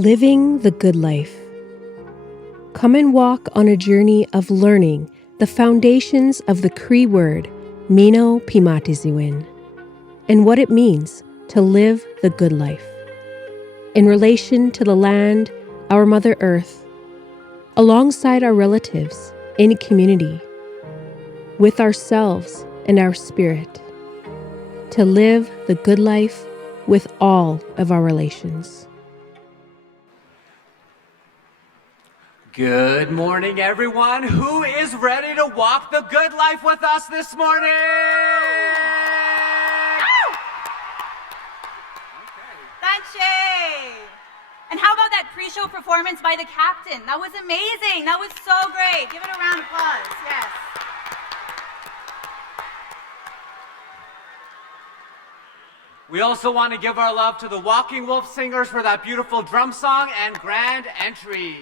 Living the good life. Come and walk on a journey of learning the foundations of the Cree word Mino-Pi-Matisiwin and what it means to live the good life in relation to the land, our Mother Earth, alongside our relatives, in community, with ourselves and our spirit, to live the good life with all of our relations. Good morning, everyone. Who is ready to walk the good life with us this morning? Tanche! And how about that pre-show performance by the Captain? That was amazing. That was so great. Give it a round of applause. Yes. We also want to give our love to the Walking Wolf Singers for that beautiful drum song and grand entry.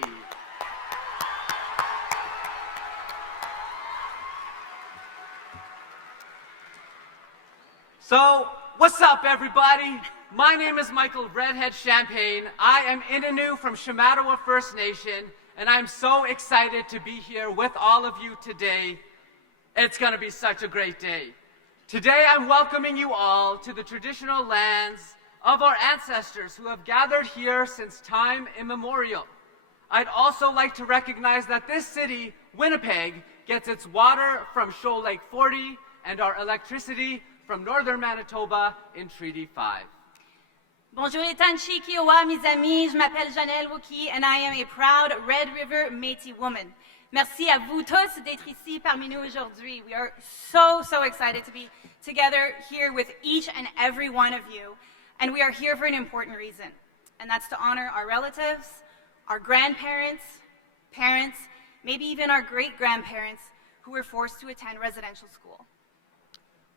So, what's up, everybody? My name is Michael Redhead Champagne. I am Innu from Shamattawa First Nation, and I'm so excited to be here with all of you today. It's going to be such a great day. Today, I'm welcoming you all to the traditional lands of our ancestors who have gathered here since time immemorial. I'd also like to recognize that this city, Winnipeg, gets its water from Shoal Lake 40 and our electricity from northern Manitoba in Treaty 5. Bonjour les Tanchi Kiowa, mes amis. Je m'appelle Janelle Wookey, and I am a proud Red River Métis woman. Merci à vous tous d'être ici parmi nous aujourd'hui. We are so excited to be together here with each and every one of you. And we are here for an important reason. And that's to honor our relatives, our grandparents, parents, maybe even our great-grandparents who were forced to attend residential school.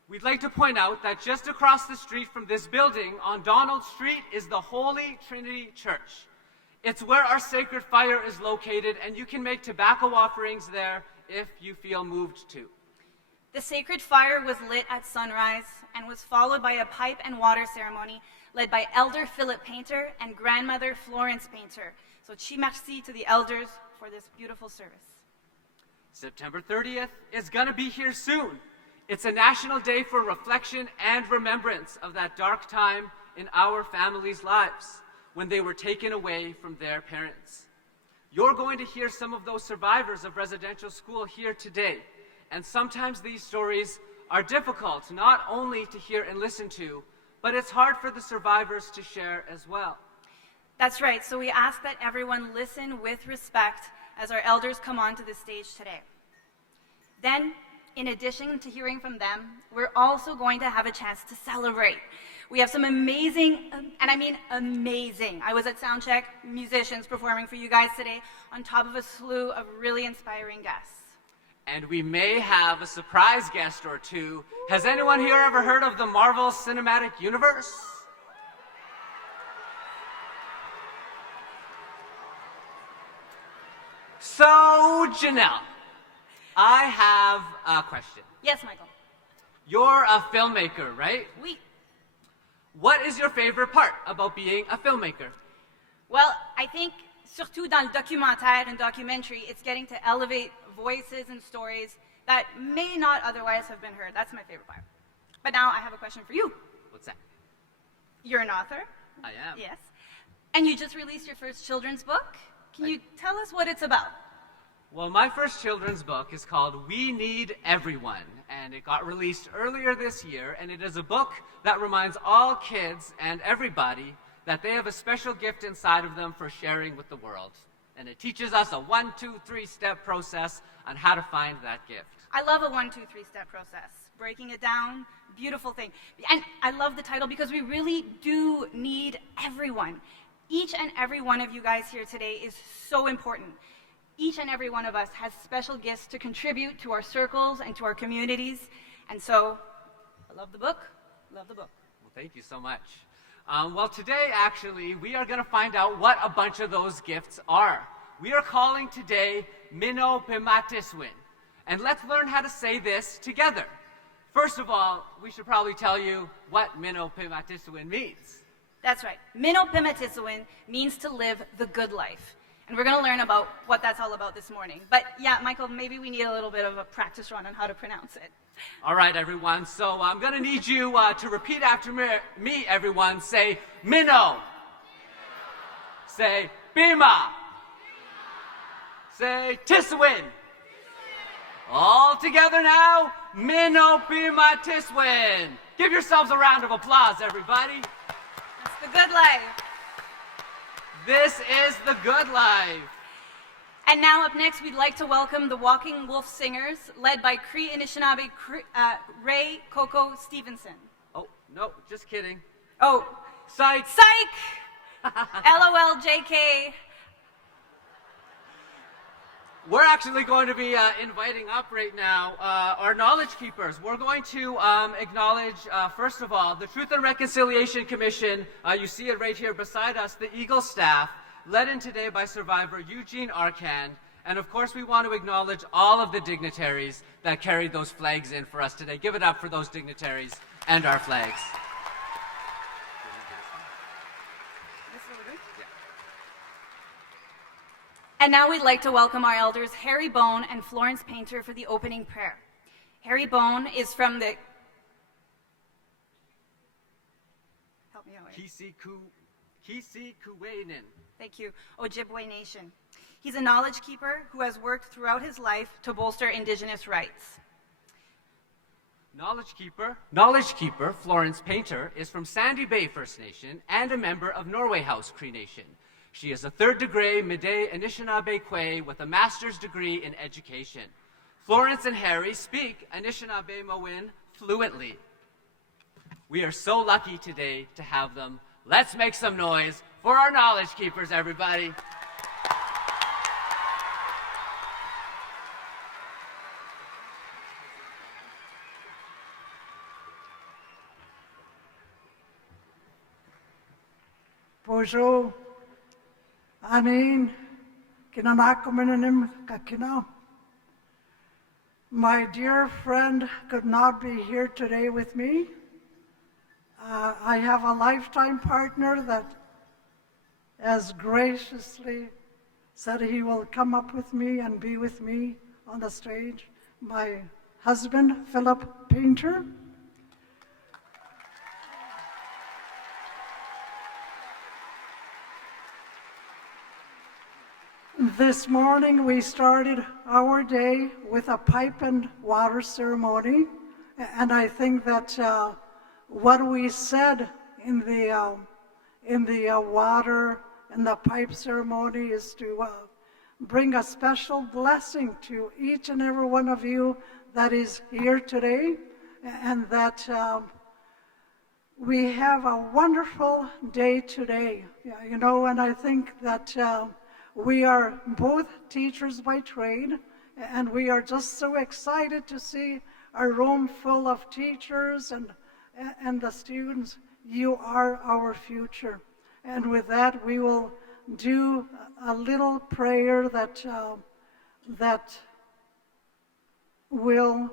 We'd like to point out that just across the street from this building on Donald Street is the Holy Trinity Church. It's where our sacred fire is located, and you can make tobacco offerings there if you feel moved to. The sacred fire was lit at sunrise and was followed by a pipe and water ceremony led by Elder Philip Paynter and Grandmother Florence Paynter. So chi merci to the elders for this beautiful service. September 30th is going to be here soon. It's a national day for reflection and remembrance of that dark time in our families' lives when they were taken away from their parents. You're going to hear some of those survivors of residential school here today, and sometimes these stories are difficult not only to hear and listen to, but it's hard for the survivors to share as well. That's right, so we ask that everyone listen with respect as our elders come onto the stage today. Then, in addition to hearing from them, we're also going to have a chance to celebrate. We have some amazing, and I mean amazing, I was at Soundcheck, musicians performing for you guys today, on top of a slew of really inspiring guests. And we may have a surprise guest or two. Has anyone here ever heard of the Marvel Cinematic Universe? So, Janelle, I have a question. Yes, Michael. You're a filmmaker, right? Oui. What is your favorite part about being a filmmaker? Well, I think, surtout dans le documentaire and documentary, it's getting to elevate voices and stories that may not otherwise have been heard. That's my favorite part. But now I have a question for you. What's that? You're an author. I am. Yes. And you just released your first children's book. Can you tell us what it's about? Well, my first children's book is called We Need Everyone, and it got released earlier this year, and it is a book that reminds all kids and everybody that they have a special gift inside of them for sharing with the world. And it teaches us a 1, 2, 3-step process on how to find that gift. I love a 1, 2, 3-step process. Breaking it down, beautiful thing. And I love the title because we really do need everyone. Each and every one of you guys here today is so important. Each and every one of us has special gifts to contribute to our circles and to our communities. And so, I love the book. Love the book. Well, thank you so much. Well, today, actually, we are going to find out what a bunch of those gifts are. We are calling today Mino-Pimatisiwin. And let's learn how to say this together. First of all, we should probably tell you what Mino-Pimatisiwin means. That's right. Mino-Pimatisiwin means to live the good life. And we're going to learn about what that's all about this morning. But yeah, Michael, maybe we need a little bit of a practice run on how to pronounce it. All right, everyone. So I'm going to need you to repeat after me, everyone. Say Mino. Say Bima. Say Tiswin. All together now, Mino-Pi-Matisi-Win. Give yourselves a round of applause, everybody. That's the good life. This is the good life. And now up next, we'd like to welcome the Walking Wolf Singers, led by Cree Anishinaabe Ray Coco Stevenson. Oh, no, just kidding. Oh, Psych. psych! LOL, JK. We're actually going to be inviting up right now our knowledge keepers. We're going to acknowledge, first of all, the Truth and Reconciliation Commission. You see it right here beside us, the Eagle staff, led in today by survivor Eugene Arcand. And of course, we want to acknowledge all of the dignitaries that carried those flags in for us today. Give it up for those dignitaries and our flags. And now we'd like to welcome our elders, Ry Moran and Florence Paynter, for the opening prayer. Ry Moran is from the... Help me out. Kisikuwanen. Thank you. Ojibwe Nation. He's a knowledge keeper who has worked throughout his life to bolster Indigenous rights. Knowledge keeper Florence Paynter is from Sandy Bay First Nation and a member of Norway House Cree Nation. She is a third degree Métis Anishinaabe Kwe with a master's degree in education. Florence and Harry speak Anishinaabe-Mowin fluently. We are so lucky today to have them. Let's make some noise for our knowledge keepers, everybody. Bonjour. Anin, kinanakuminanim kakina. My dear friend could not be here today with me. I have a lifetime partner that has graciously said he will come up with me and be with me on the stage. My husband, Philip Paynter. This morning we started our day with a pipe and water ceremony, and I think that what we said in the water and the pipe ceremony is to bring a special blessing to each and every one of you that is here today, and that we have a wonderful day today. You know, and I think that we are both teachers by trade, and we are just so excited to see a room full of teachers and the students. You are our future. And with that, we will do a little prayer that will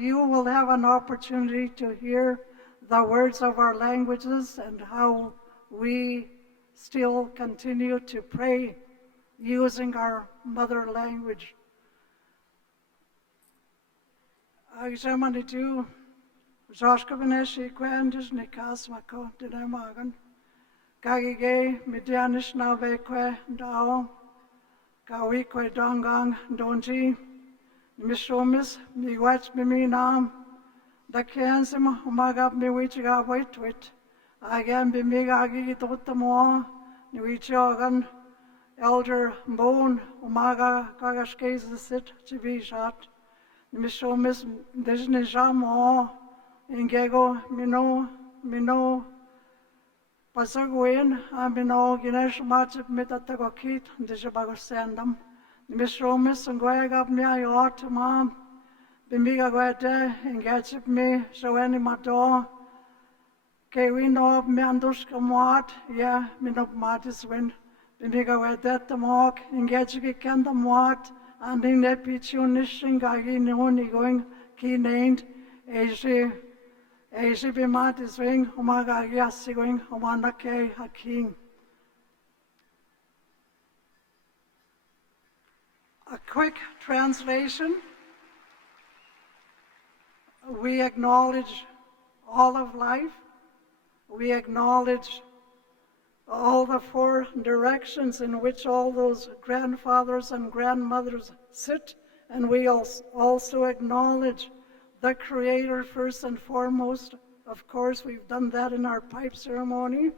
you will have an opportunity to hear the words of our languages and how we still continue to pray using our mother language. Agsamanitu, Joshkabaneshi Quandis Nikaswako, Dinamagan, Gagige, Midianish Naveque, Dao, Gawique Dongang, Donji, Mishomis, Miwatch Miminam, the Kansim, Umagab Miwichiga Waitwit. Again, be migagi totamo, Niwichogan, Elder Bone, Umaga, Gagashkes, sit, Chibishat, Mishomis, Disneyjamo, Ingego, Mino, Pasagwin, Amino, Ginesh Matchip, Metatagokit, Dishabagosandam, Mishomis, and Guagab me, I ought to mom, Bimigaguete, Engagip me, Shoani Mato. Okay, we know Mandushka Mot, yeah, Mino-Pi-Matisi-Win, Bimiga Wedet the Mok, Engagiki Ken the Mot, and in the Pichu Nishingagi Noni going key named Asia Mino-Pi-Matisiwin, Umagagasiwin, Umanake Haking. A quick translation. We acknowledge all of life. We acknowledge all the four directions in which all those grandfathers and grandmothers sit, and we also acknowledge the Creator first and foremost. Of course, we've done that in our pipe ceremony,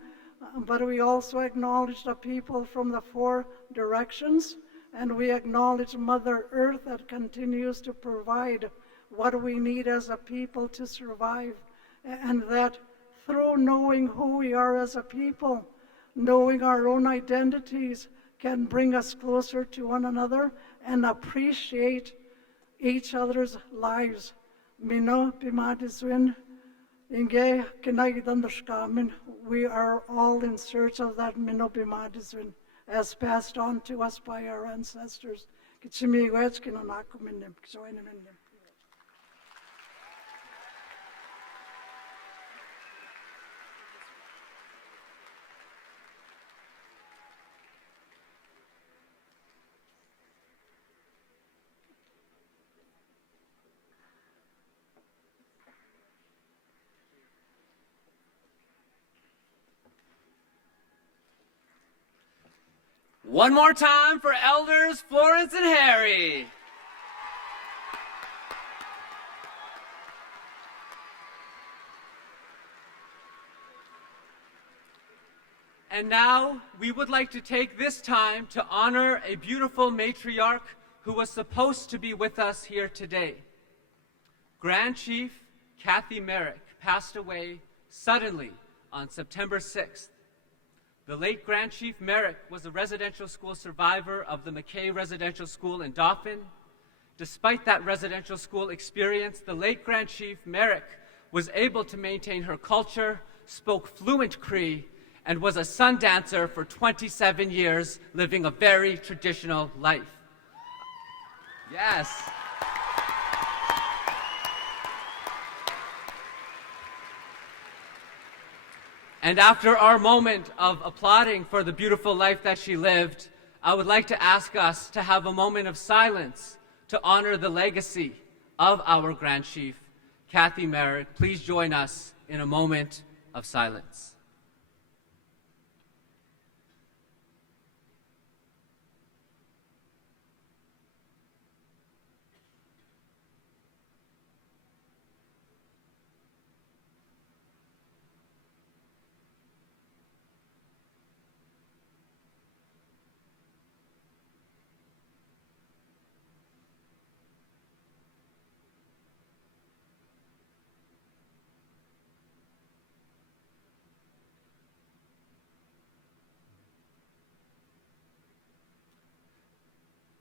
but we also acknowledge the people from the four directions, and we acknowledge Mother Earth that continues to provide what we need as a people to survive, and that through knowing who we are as a people, knowing our own identities can bring us closer to one another and appreciate each other's lives. Mino-Pi-Matisiwin, Inge Kinaidandarshkamin, we are all in search of that Mino-Pi-Matisiwin as passed on to us by our ancestors. One more time for elders Florence and Harry. And now we would like to take this time to honor a beautiful matriarch who was supposed to be with us here today. Grand Chief Cathy Merrick passed away suddenly on September 6th. The late Grand Chief Merrick was a residential school survivor of the McKay Residential School in Dauphin. Despite that residential school experience, the late Grand Chief Merrick was able to maintain her culture, spoke fluent Cree, and was a sun dancer for 27 years, living a very traditional life. Yes. And after our moment of applauding for the beautiful life that she lived, I would like to ask us to have a moment of silence to honor the legacy of our Grand Chief, Cathy Merrick. Please join us in a moment of silence.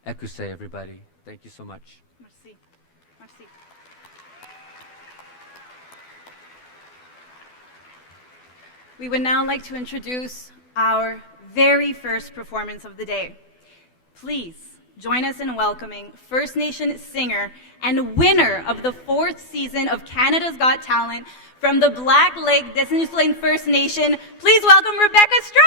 Ekuse, everybody. Thank you so much. Merci. Merci. We would now like to introduce our very first performance of the day. Please join us in welcoming First Nation singer and winner of the 4th season of Canada's Got Talent from the Black Lake Desinusulain First Nation. Please welcome Rebecca Strong!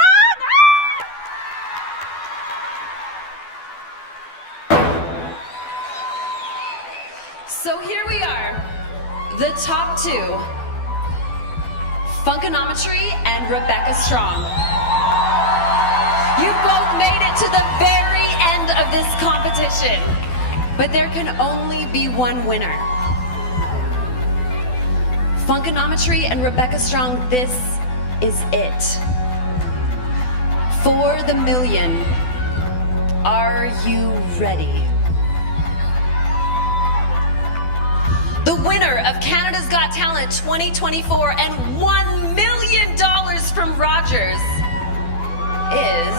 So here we are, the top two, Funkonometry and Rebecca Strong. You both made it to the very end of this competition, but there can only be one winner. Funkonometry and Rebecca Strong, this is it. For the million, are you ready? The winner of Canada's Got Talent 2024 and $1 million from Rogers is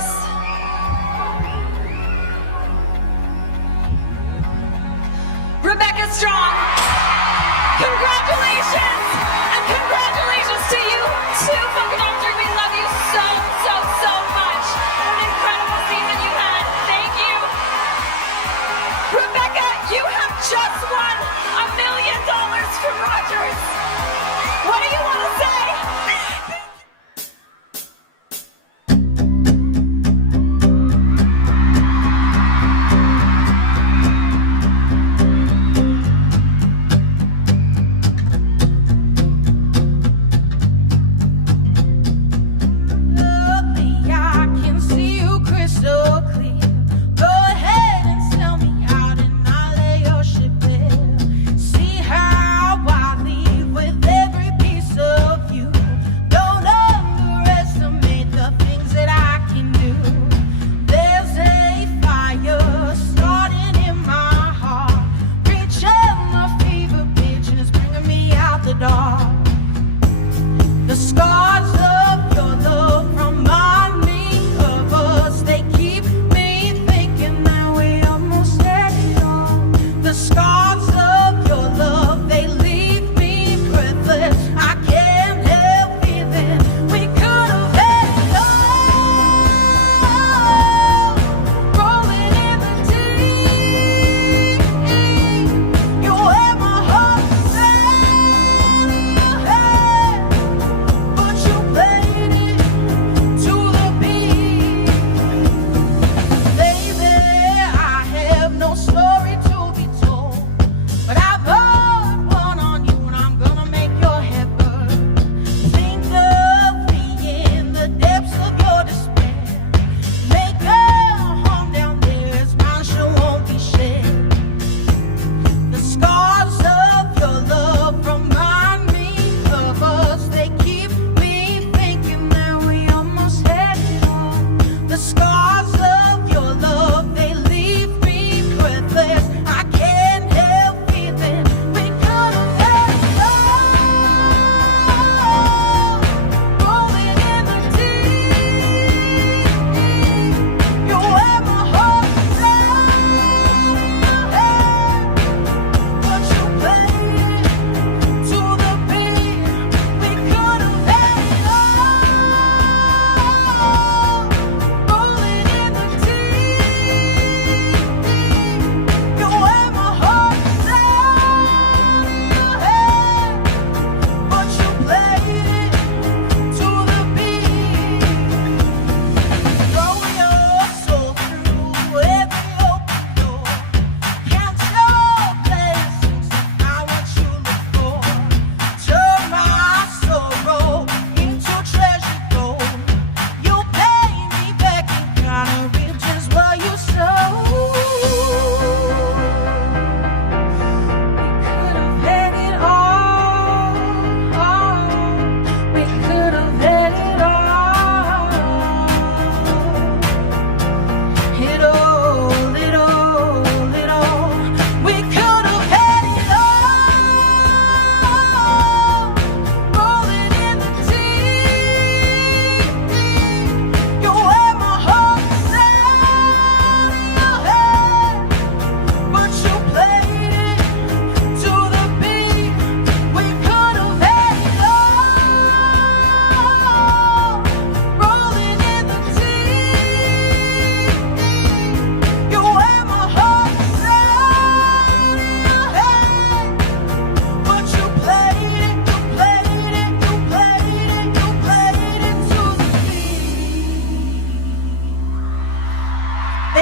Rebecca Strong. Congratulations! And congratulations to you too, Funkonometry. We love you so, so, so much. What an incredible season you had. Thank you. Rebecca, you have just won $1 million from Rogers. What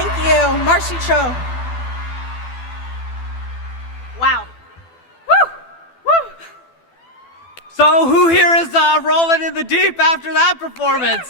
Thank you. Marcy Cho. Wow. Woo! Woo! So who here is rolling in the deep after that performance?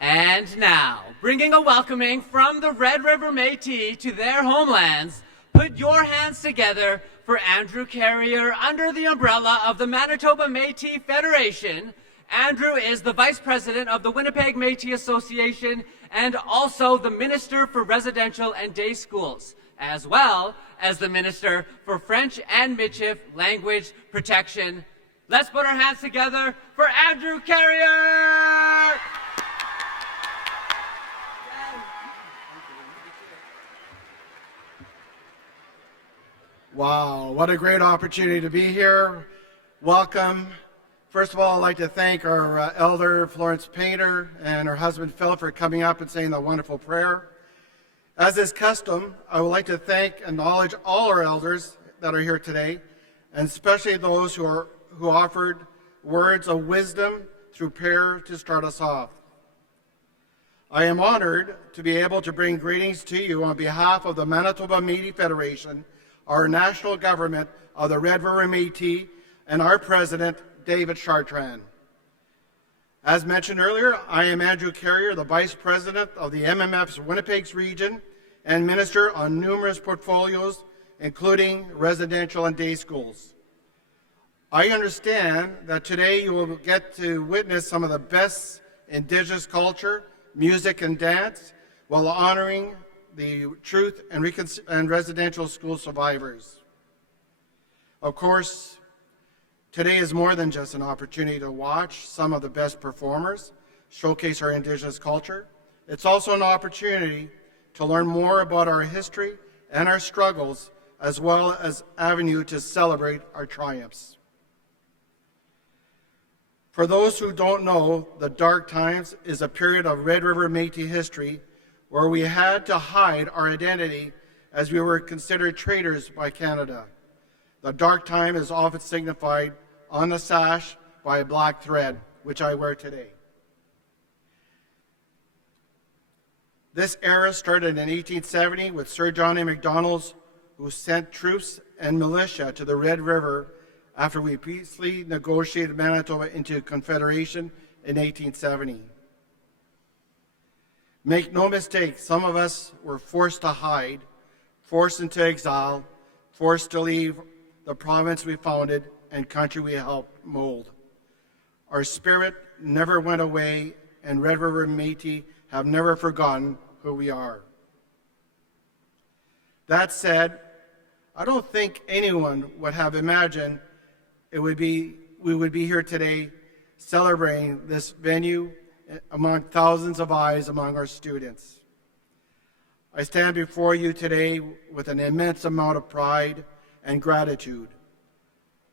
And now, bringing a welcoming from the Red River Métis to their homelands, put your hands together for Andrew Carrier under the umbrella of the Manitoba Métis Federation. Andrew is the Vice President of the Winnipeg Métis Association and also the Minister for Residential and Day Schools, as well as the Minister for French and Michif Language Protection. Let's put our hands together for Andrew Carrier! Wow, what a great opportunity to be here. Welcome. First of all, I'd like to thank our elder, Florence Paynter, and her husband, Philip, for coming up and saying the wonderful prayer. As is custom, I would like to acknowledge all our elders that are here today, and especially those who offered words of wisdom through prayer to start us off. I am honored to be able to bring greetings to you on behalf of the Manitoba Métis Federation, our national government of the Red River Métis, and our president, David Chartrand. As mentioned earlier, I am Andrew Carrier, the Vice President of the MMF's Winnipeg's region and Minister on numerous portfolios, including residential and day schools. I understand that today you will get to witness some of the best Indigenous culture, music, and dance while honoring the truth and residential school survivors. Of course, today is more than just an opportunity to watch some of the best performers showcase our Indigenous culture. It's also an opportunity to learn more about our history and our struggles, as well as avenue to celebrate our triumphs. For those who don't know, the Dark Times is a period of Red River Métis history where we had to hide our identity as we were considered traitors by Canada. The dark time is often signified on the sash by a black thread, which I wear today. This era started in 1870 with Sir John A. Macdonald, who sent troops and militia to the Red River after we peacefully negotiated Manitoba into Confederation in 1870. Make no mistake, some of us were forced to hide, forced into exile, forced to leave the province we founded and country we helped mold. Our spirit never went away, and Red River Métis have never forgotten who we are. That said, I don't think anyone would have imagined we would be here today celebrating this venue among thousands of eyes among our students. I stand before you today with an immense amount of pride and gratitude.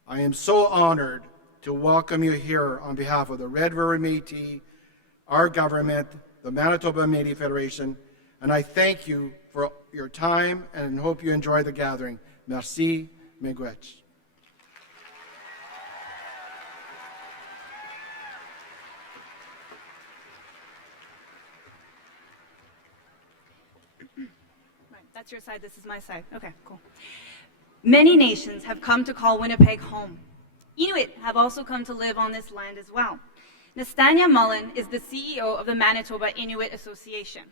I am so honored to welcome you here on behalf of the Red River Métis, our government, the Manitoba Métis Federation, and I thank you for your time and hope you enjoy the gathering. Merci, miigwech. That's your side, this is my side. Okay, cool. Many nations have come to call Winnipeg home. Inuit have also come to live on this land as well. Nastania Mullin is the CEO of the Manitoba Inuit Association,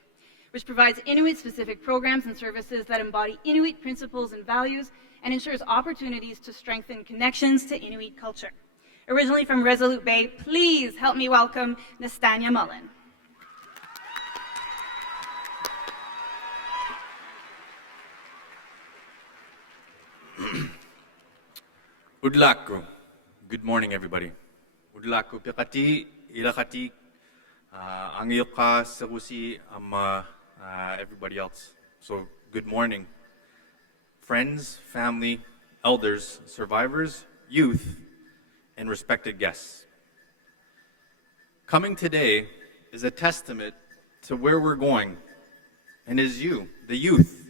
which provides Inuit-specific programs and services that embody Inuit principles and values and ensures opportunities to strengthen connections to Inuit culture. Originally from Resolute Bay, please help me welcome Nastania Mullin. Udlaku. Good morning, everybody. Udlaku pikati ilakati angyoka sarusi everybody else. So good morning, friends, family, elders, survivors, youth, and respected guests. Coming today is a testament to where we're going, and is you, the youth,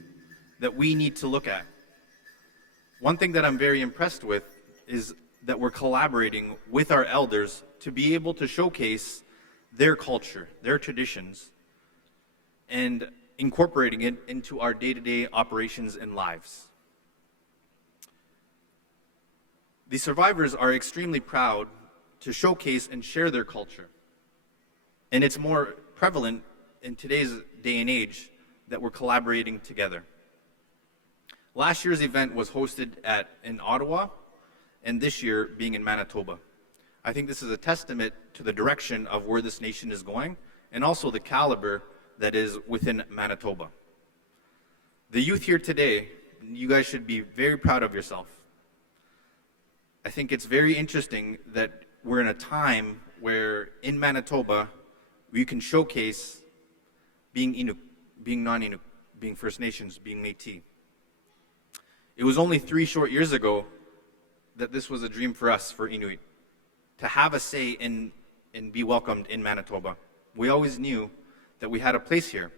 that we need to look at. One thing that I'm very impressed with is that we're collaborating with our elders to be able to showcase their culture, their traditions, and incorporating it into our day-to-day operations and lives. The survivors are extremely proud to showcase and share their culture. And it's more prevalent in today's day and age that we're collaborating together. Last year's event was hosted in Ottawa, and this year being in Manitoba. I think this is a testament to the direction of where this nation is going, and also the caliber that is within Manitoba. The youth here today, you guys should be very proud of yourself. I think it's very interesting that we're in a time where in Manitoba, we can showcase being Inuit, being non-Inuit, being First Nations, being Métis. It was only 3 short years ago that this was a dream for us, for Inuit, to have a say in and be welcomed in Manitoba. We always knew that we had a place here.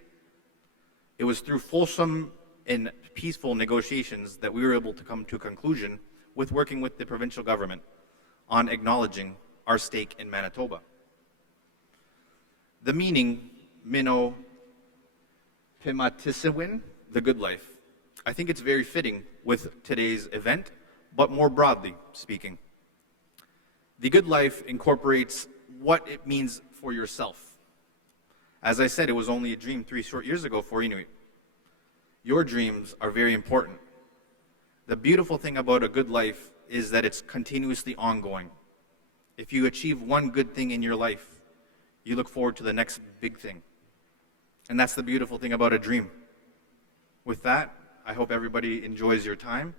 It was through fulsome and peaceful negotiations that we were able to come to a conclusion with working with the provincial government on acknowledging our stake in Manitoba. The meaning, Mino-Pi-Matisiwin, the good life. I think it's very fitting with today's event, but more broadly speaking. The good life incorporates what it means for yourself. As I said, it was only a dream 3 short years ago for Inuit. Your dreams are very important. The beautiful thing about a good life is that it's continuously ongoing. If you achieve one good thing in your life, you look forward to the next big thing. And that's the beautiful thing about a dream. With that, I hope everybody enjoys your time,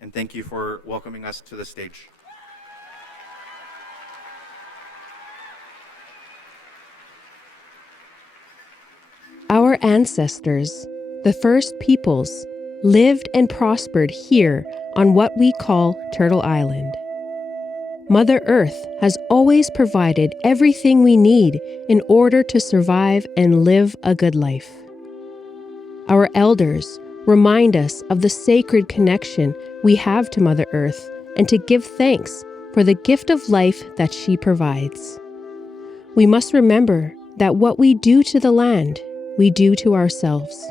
and thank you for welcoming us to the stage. Our ancestors, the first peoples, lived and prospered here on what we call Turtle Island. Mother Earth has always provided everything we need in order to survive and live a good life. Our elders remind us of the sacred connection we have to Mother Earth and to give thanks for the gift of life that she provides. We must remember that what we do to the land, we do to ourselves.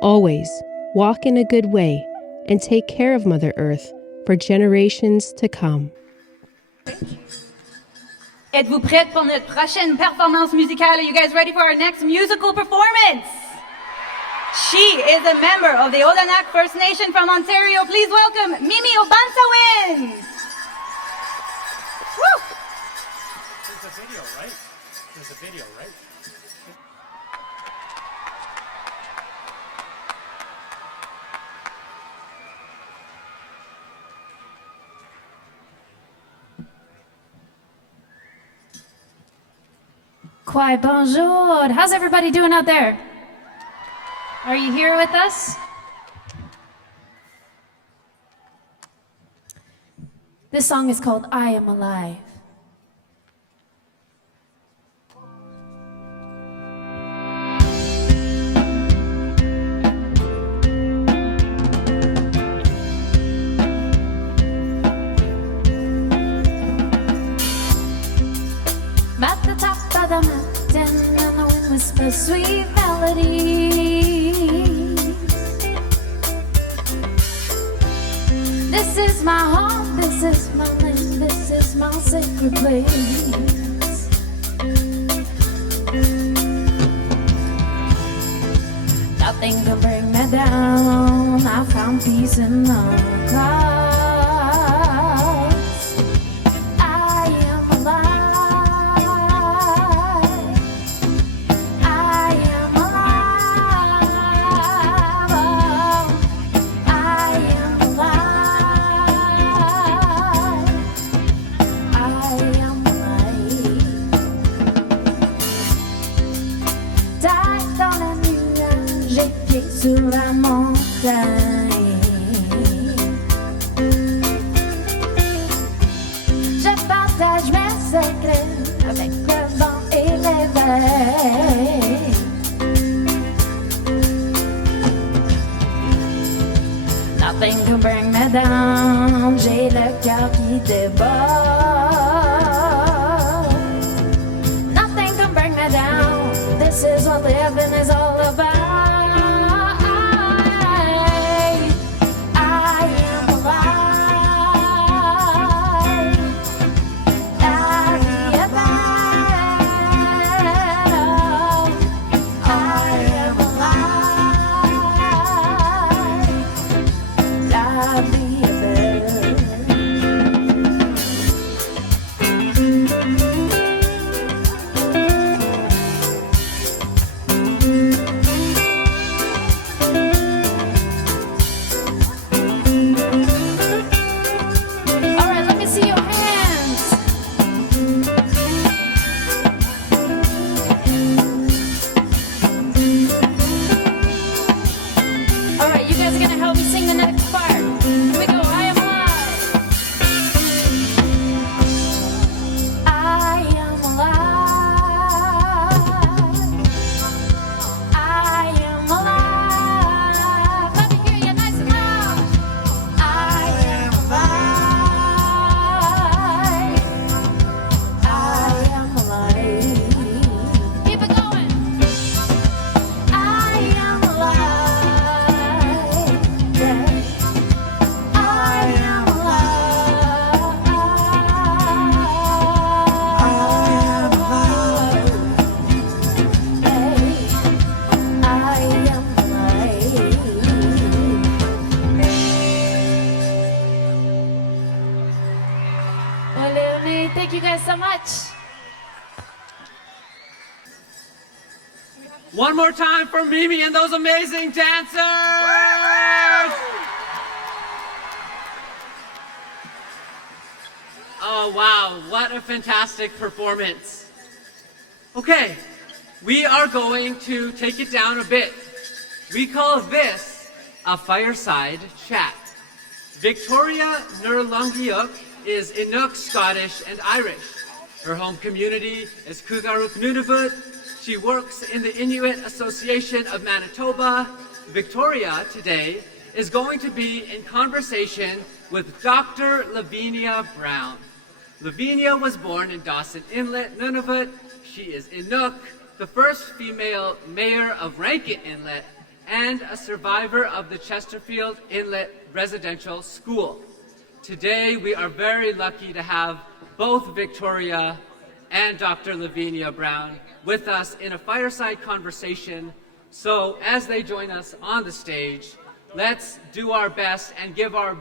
Always walk in a good way and take care of Mother Earth for generations to come. Êtes-vous prêtes pour notre prochaine performance musicale? Are you guys ready for our next musical performance? She is a member of the Odanak First Nation from Ontario. Please welcome Mino-Pi-Matisi-Win. Woo! There's a video, right? There's a video, right? Kwai bonjour. How's everybody doing out there? Are you here with us? This song is called I Am Alive. At the top of the mountain and the wind whispers sweet melodies. This is my home, this is my land, this is my sacred place. Nothing can bring me down, I found peace in the clouds. Sur la montagne, je partage mes secrets avec le vent et les vagues. Nothing can bring me down, j'ai et le cœur qui déborde. Nothing can bring me down. This is what living is all about. I am alive. La vie est belle. I am alive. La vie est belle. All right, let me see your hands. All right, you guys are gonna help me sing the next part. Here we go. I am alive. I am alive. I am alive. Let me hear you nice and loud. I am alive. I am alive. Keep it going. I am alive. Yeah. I am alive. I am alive. Hey, I am alive. Well, Leonie, thank you guys so much. One more time for Mimi and those amazing dancers! Oh, wow, what a fantastic performance. Okay, we are going to take it down a bit. We call this a fireside chat. Victoria Nirlungayuk is Inuk, Scottish, and Irish. Her home community is Kugaruk Nunavut. She works in the Inuit Association of Manitoba. Victoria today is going to be in conversation with Dr. Levinia Brown. Levinia was born in Dawson Inlet, Nunavut. She is Inuk, the first female mayor of Rankin Inlet, and a survivor of the Chesterfield Inlet Residential School. Today, we are very lucky to have both Victoria and Dr. Levinia Brown with us in a fireside conversation. So as they join us on the stage, let's do our best and give our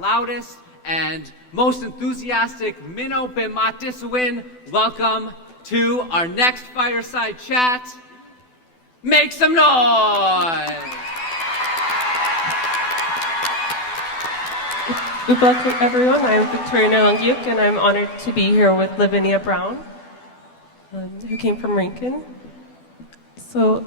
loudest and most enthusiastic Mino-Pi-Matisi-Win welcome to our next fireside chat. Make some noise! Good luck, everyone. I'm Victoria Nirlungayuk, and I'm honored to be here with Lavinia Brown, who came from Rankin. So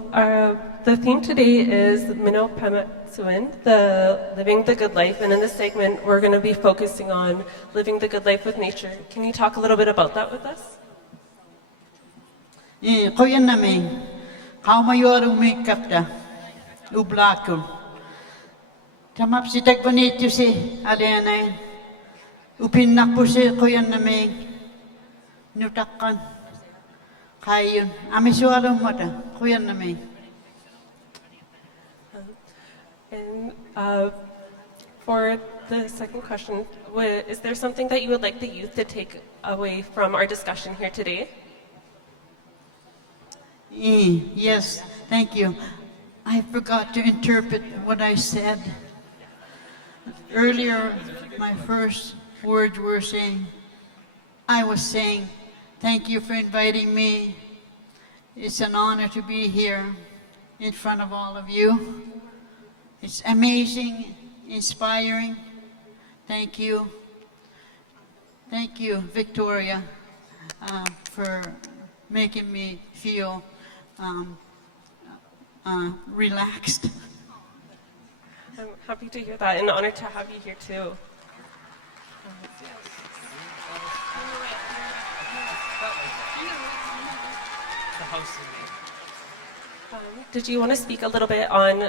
the theme today is Mino-Pi-Matisi-Win, the living the good life, and in this segment we're going to be focusing on living the good life with nature. Can you talk a little bit about that with us? Koyan namin, kaumayorong may kapta, ublakul. Tamap si tagpanito si alianay, upinak po si koyan namin, nutakan, kayon, amisuarong mata, koyan namin. And for the second question, is there something that you would like the youth to take away from our discussion here today? Yes, thank you. I forgot to interpret what I said. Earlier, my first words were I was saying, thank you for inviting me. It's an honor to be here in front of all of you. It's amazing, inspiring. Thank you. Thank you, Victoria, for making me feel relaxed. I'm happy to hear that, and honored to have you here too. Did you want to speak a little bit on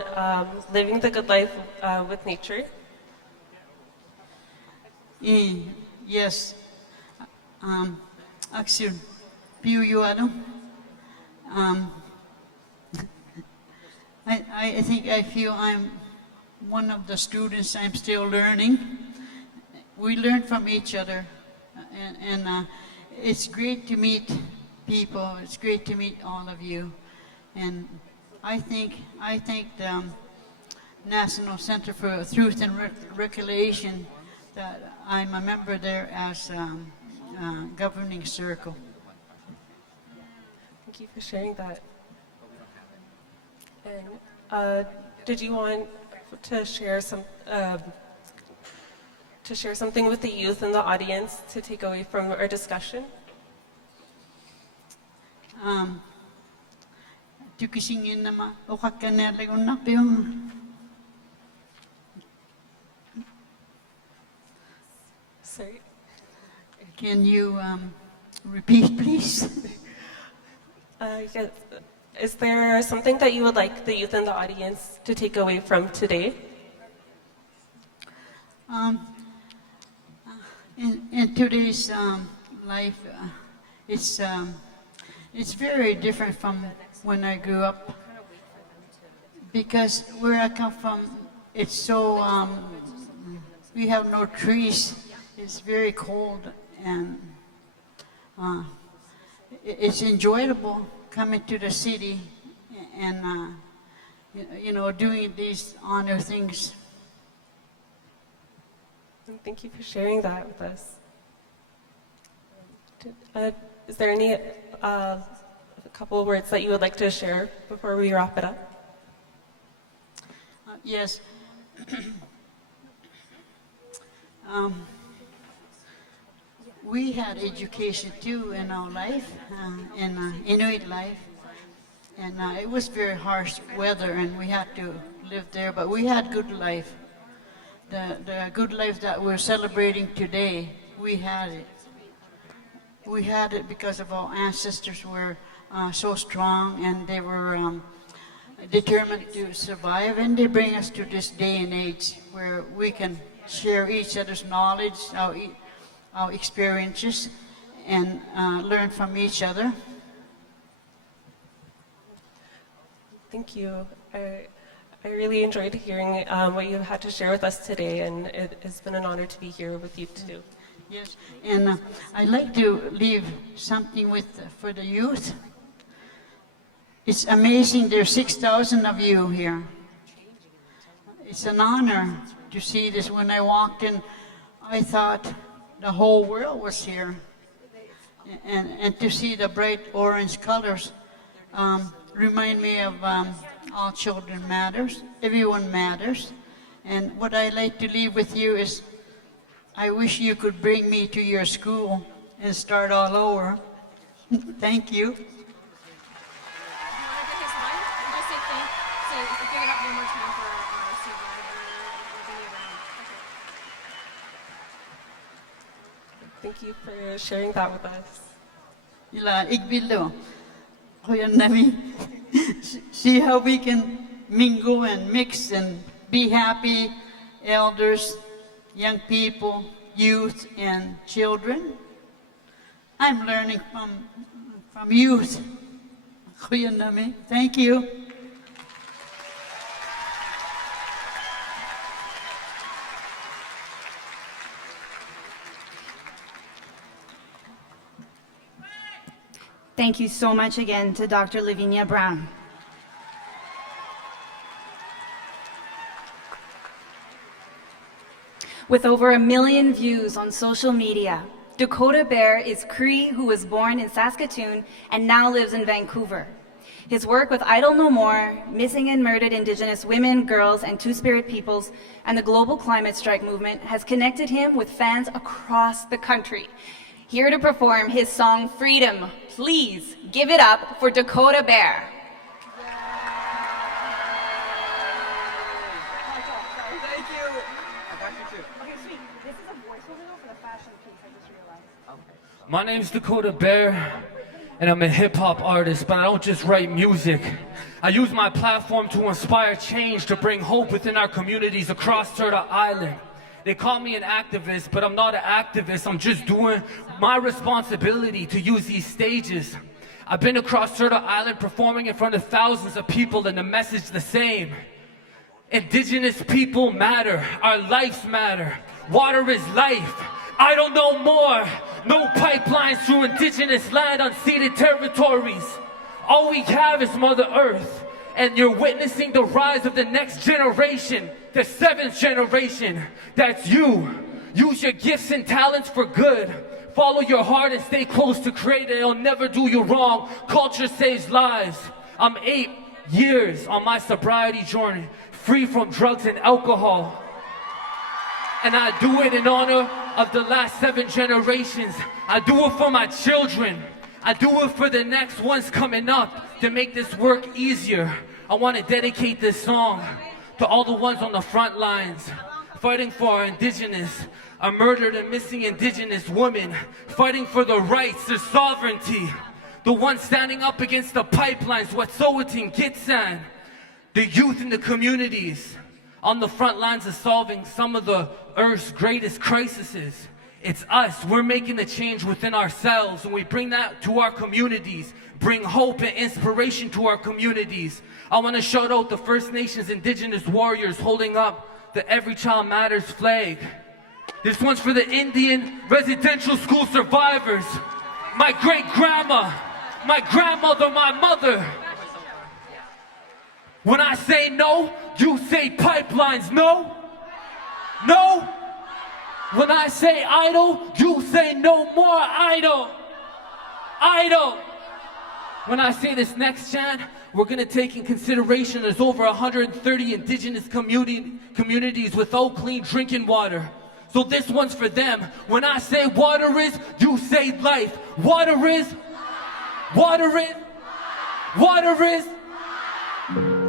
living the good life with nature? Yes. Action. Piuyuano. I think I feel I'm one of the students. I'm still learning. We learn from each other, and it's great to meet people. It's great to meet all of you, and I think the National Center for Truth and Reconciliation, that I'm a member there as governing circle. Thank you for sharing that. And did you want to share something with the youth and the audience to take away from our discussion? Tukisingin nama okakanere unapyo. Sorry. Can you repeat, please? Yes. Is there something that you would like the youth and the audience to take away from today? In today's life, it's very different from when I grew up, because where I come from, it's so we have no trees. It's very cold, and it's enjoyable coming to the city and doing these honor things. Thank you for sharing that with us. Is there any a couple of words that you would like to share before we wrap it up? Yes. We had education too in our life, in Inuit life, and it was very harsh weather, and we had to live there, but we had good life. The good life that we're celebrating today, we had it. We had it because of our ancestors were so strong, and they were determined to survive, and they bring us to this day and age where we can share each other's knowledge, our experiences, and learn from each other. Thank you. I really enjoyed hearing what you had to share with us today, and it has been an honor to be here with you too. Yes, and I'd like to leave something for the youth. It's amazing, there's 6,000 of you here. It's an honor to see this. When I walked in, I thought the whole world was here. And to see the bright orange colors remind me of all children matters, everyone matters. And what I like to leave with you is, I wish you could bring me to your school and start all over. Thank you. Thank you for sharing that with us. See how we can mingle and mix and be happy, elders, young people, youth, and children. I'm learning from youth. Thank you. Thank you so much again to Dr. Levinia Brown. With over 1 million views on social media, Dakota Bear is Cree who was born in Saskatoon and now lives in Vancouver. His work with Idle No More, missing and murdered Indigenous women, girls, and Two-Spirit peoples, and the global climate strike movement has connected him with fans across the country. Here to perform his song Freedom, please give it up for Dakota Bear. Thank you. I got you too. Okay, sweet. This is a voiceover for the fashion piece, I just realized. Okay. My name's Dakota Bear, and I'm a hip-hop artist, but I don't just write music. I use my platform to inspire change, to bring hope within our communities across Turtle Island. They call me an activist, but I'm not an activist. I'm just doing my responsibility to use these stages. I've been across Turtle Island performing in front of thousands of people, and the message the same. Indigenous people matter. Our lives matter. Water is life. I don't know more. No pipelines through indigenous land, unceded territories. All we have is Mother Earth. And you're witnessing the rise of the next generation, the 7th generation. That's you. Use your gifts and talents for good. Follow your heart and stay close to Creator. It'll never do you wrong. Culture saves lives. I'm 8 years on my sobriety journey, free from drugs and alcohol. And I do it in honor of the last 7 generations. I do it for my children. I do it for the next ones coming up to make this work easier. I want to dedicate this song to all the ones on the front lines, fighting for our indigenous, our murdered and missing indigenous women, fighting for their rights, their sovereignty, the ones standing up against the pipelines, Wet'suwet'en, Gitxsan, the youth in the communities on the front lines of solving some of the Earth's greatest crises. It's us. We're making the change within ourselves, and we bring that to our communities, bring hope and inspiration to our communities. I want to shout out the First Nations Indigenous warriors holding up the Every Child Matters flag. This one's for the Indian residential school survivors. My great-grandma, my grandmother, my mother. When I say no, you say pipelines. No? No? When I say idle, you say no more idle. Idle. When I say this next chant, we're going to take in consideration there's over 130 indigenous communities without clean drinking water. So this one's for them. When I say water is, you say life. Water is. Water is. Water is.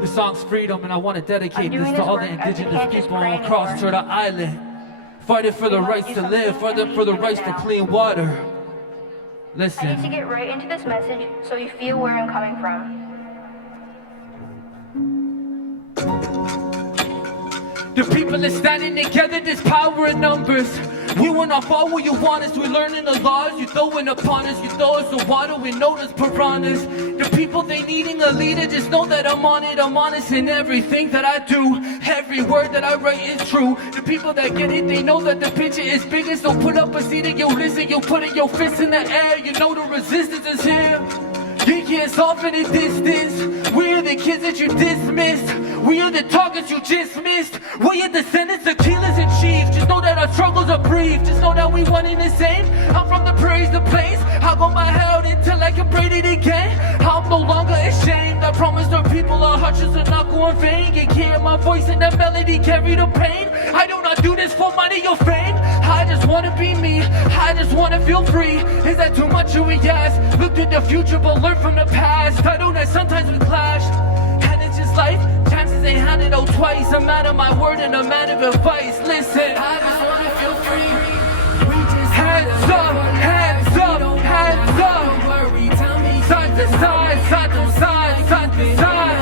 This song's freedom, and I want to dedicate this to all the indigenous people all across Turtle Island. Fighting for the rights to live, fighting for the rights to clean water. Listen. I need to get right into this message so you feel where I'm coming from. The people are standing together, there's power in numbers. We will not fall what you want us, we learning the laws. You throw it upon us, you throw us the water, we know there's piranhas. The people, they needing a leader, just know that I'm on it. I'm honest in everything that I do. Every word that I write is true. The people that get it, they know that the picture is bigger. So put up a seat and you listen, you put your fists in the air. You know the resistance is here. You can't soften the distance. We are the kids that you dismissed. We are the targets you just missed. We are descendants of killers and chiefs. Just know that our struggles are brief. Just know that we one in the same. I'm from the prairies, the plains. I go my head until I can breathe it again. I'm no longer ashamed. I promise the people our hearts are not going vain. You can hear my voice and that melody carry the pain. I do not do this for money or fame. I just wanna be me. I just wanna feel free. Is that too much of a yes? Look to the future but learn from the past. I know that sometimes we clash, and it's just life. Chances ain't handed out twice. A man of my word and a man of advice. Listen, I just wanna feel free. Hands up, hands up, hands up. Side to side, side to side, side to side.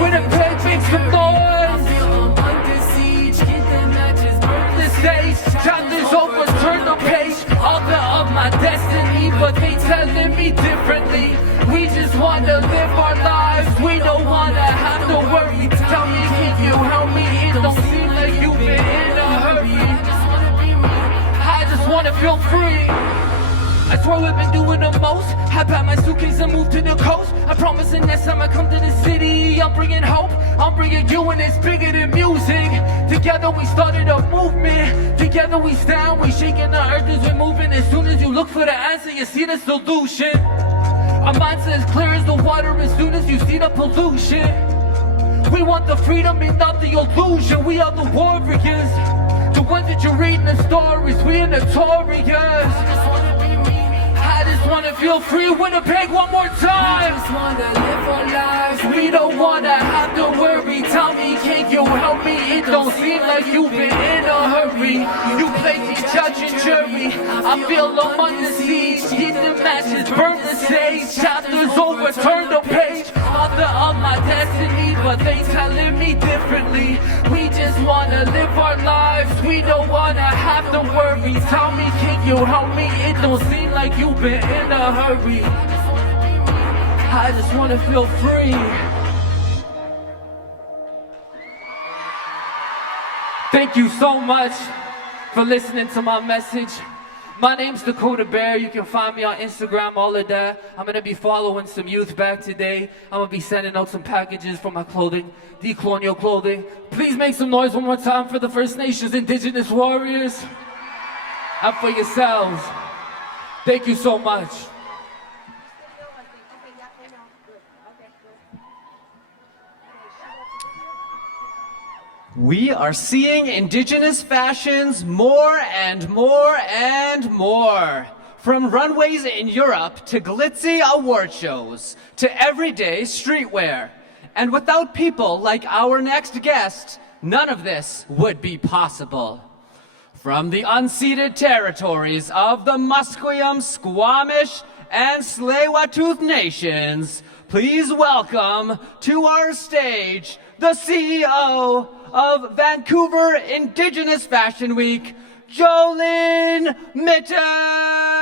When a peg makes some noise, the stage, chapters over, turn the page. Author of my destiny, but they telling me differently. We just wanna live our lives. We don't wanna have to worry. Tell me, can you help me? It don't seem like you've been in a hurry. I just wanna feel free. I swear we've been doing the most. I packed my suitcase and moved to the coast. I promise the next time I come to the city, I'm bringing hope. I'm bringing you, and it's bigger than music. Together we started a movement. Together we stand, we shaking the earth as we're moving. As soon as you look for the answer, you see the solution. Our minds are as clear as the water as soon as you see the pollution. We want the freedom and not the illusion. We are the warriors, the ones that you read in the stories. We are notorious. I just wanna feel free with a peg one more time. Just wanna live our lives. We don't wanna have to worry. Tell me, can you help me? It don't seem like you've been in a hurry. You play the judge and jury. I feel I'm under siege. Hit the matches, burn the stage. Chapters over, turn the page. Author of my destiny, but they telling me differently. We just wanna live our lives, we don't wanna have to worry. Tell me, can you help me? It don't seem like you've been in a hurry. I just wanna feel free. Thank you so much for listening to my message. My name's Dakota Bear. You can find me on Instagram, all of that. I'm gonna be following some youth back today. I'm gonna be sending out some packages for my clothing, decolonial clothing. Please make some noise one more time for the First Nations, Indigenous warriors, and for yourselves. Thank you so much. We are seeing Indigenous fashions more and more and more. From runways in Europe to glitzy award shows to everyday streetwear. And without people like our next guest, none of this would be possible. From the unceded territories of the Musqueam, Squamish, and Tsleil-Waututh nations, please welcome to our stage the CEO of Vancouver Indigenous Fashion Week, Joleen Mitton!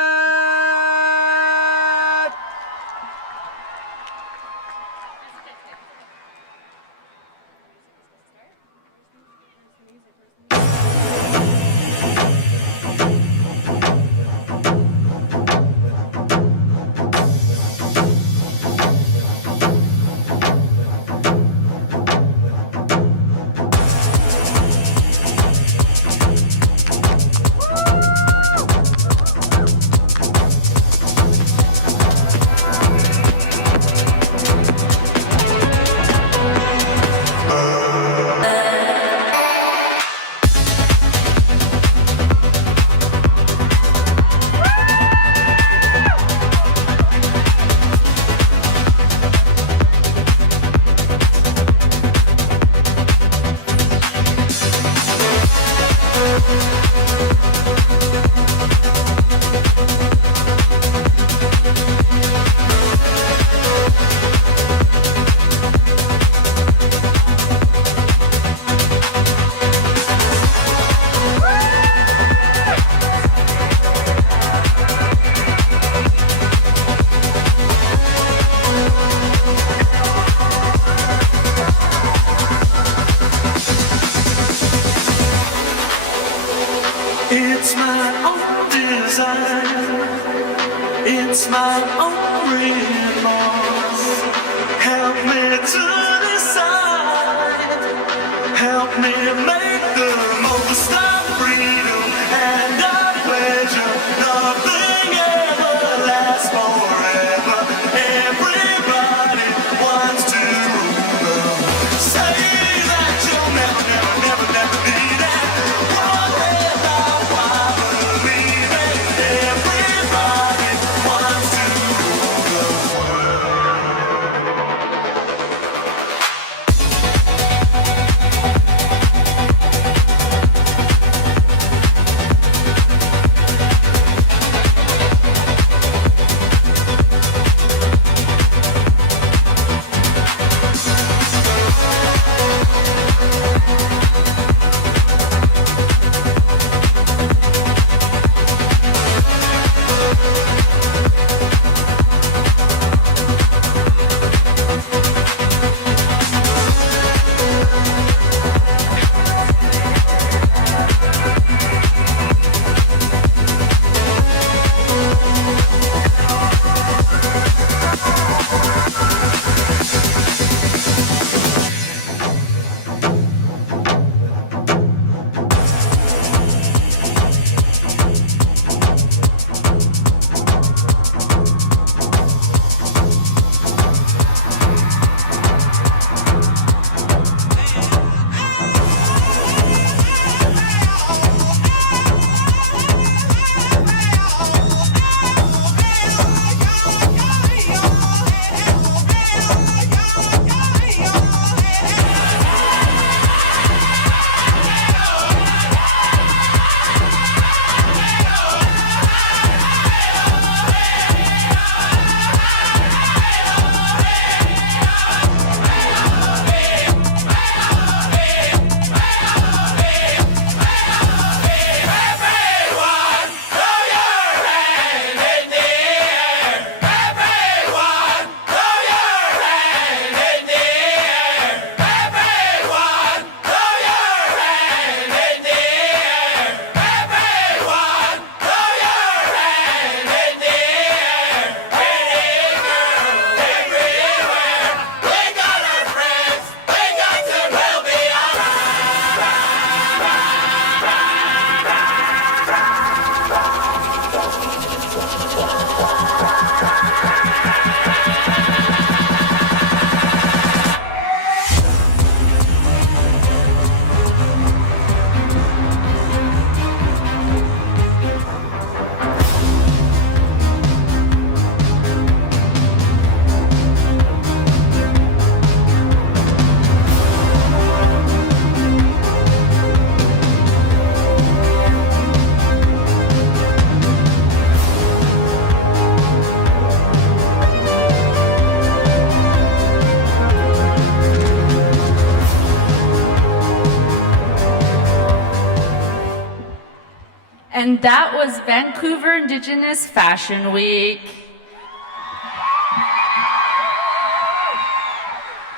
And that was Vancouver Indigenous Fashion Week.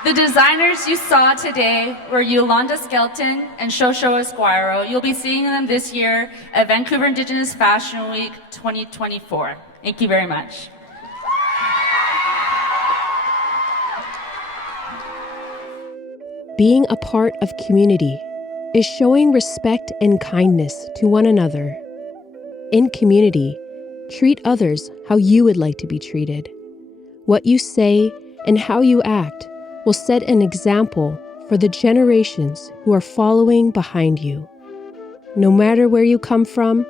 The designers you saw today were Yolanda Skelton and Shosho Esquiro. You'll be seeing them this year at Vancouver Indigenous Fashion Week 2024. Thank you very much. Being a part of community is showing respect and kindness to one another. In community, treat others how you would like to be treated. What you say and how you act will set an example for the generations who are following behind you. No matter where you come from,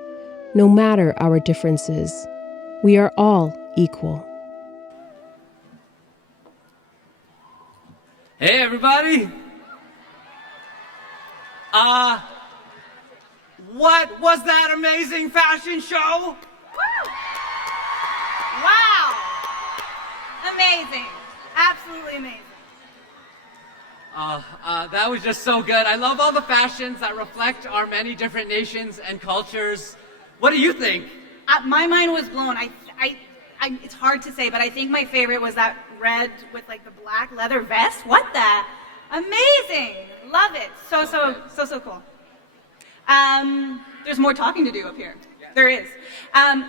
no matter our differences, we are all equal. Hey, everybody. What was that amazing fashion show? Wow! Amazing. Absolutely amazing. That was just so good. I love all the fashions that reflect our many different nations and cultures. What do you think? My mind was blown. It's hard to say, but I think my favorite was that red with like the black leather vest. What the? Amazing. Love it. So cool. There's more talking to do up here. There is.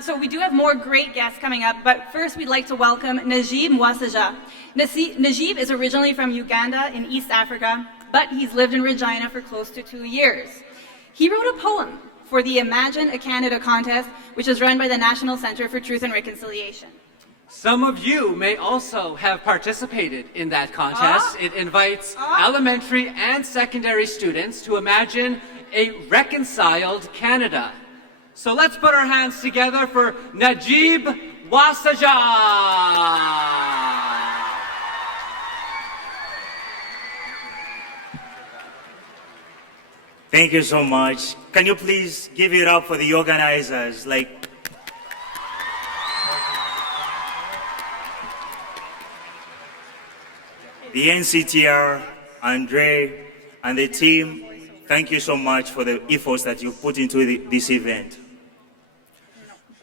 So we do have more great guests coming up, but first we'd like to welcome Najib Mwasaja. Najib is originally from Uganda in East Africa, but he's lived in Regina for close to 2 years. He wrote a poem for the Imagine a Canada contest, which is run by the National Centre for Truth and Reconciliation. Some of you may also have participated in that contest. It invites elementary and secondary students to imagine a reconciled Canada. So let's put our hands together for Najib Mwasaja. Thank you so much. Can you please give it up for the organizers? The NCTR, Andre, and the team, thank you so much for the efforts that you've put into this event.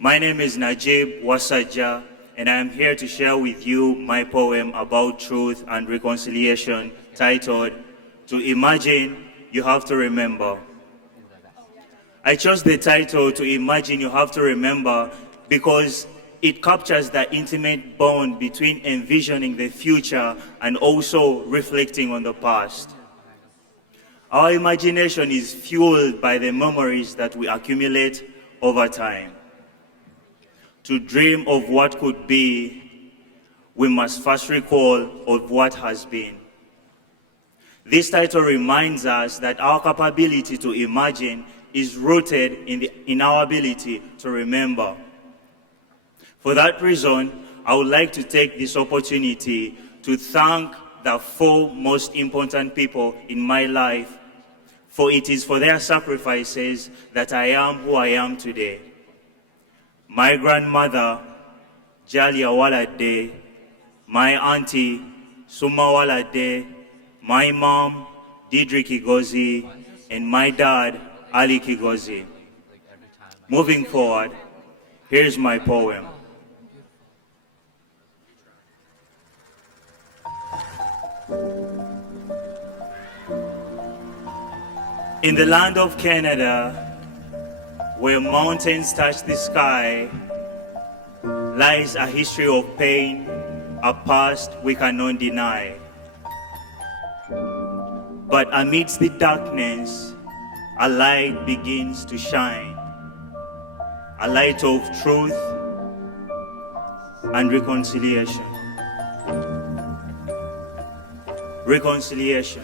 My name is Najib Mwasaja, and I am here to share with you my poem about truth and reconciliation titled, To Imagine, You Have to Remember. I chose the title, To Imagine, You Have to Remember, because it captures the intimate bond between envisioning the future and also reflecting on the past. Our imagination is fueled by the memories that we accumulate over time. To dream of what could be, we must first recall of what has been. This title reminds us that our capability to imagine is rooted in our ability to remember. For that reason, I would like to take this opportunity to thank the 4 most important people in my life, for it is for their sacrifices that I am who I am today. My grandmother, Jalia Walade, my auntie, Suma Walade, my mom, Didri Kigozi, and my dad, Ali Kigozi. Moving forward, here's my poem. In the land of Canada, where mountains touch the sky, lies a history of pain, a past we cannot deny. But amidst the darkness, a light begins to shine, a light of truth and reconciliation. Reconciliation.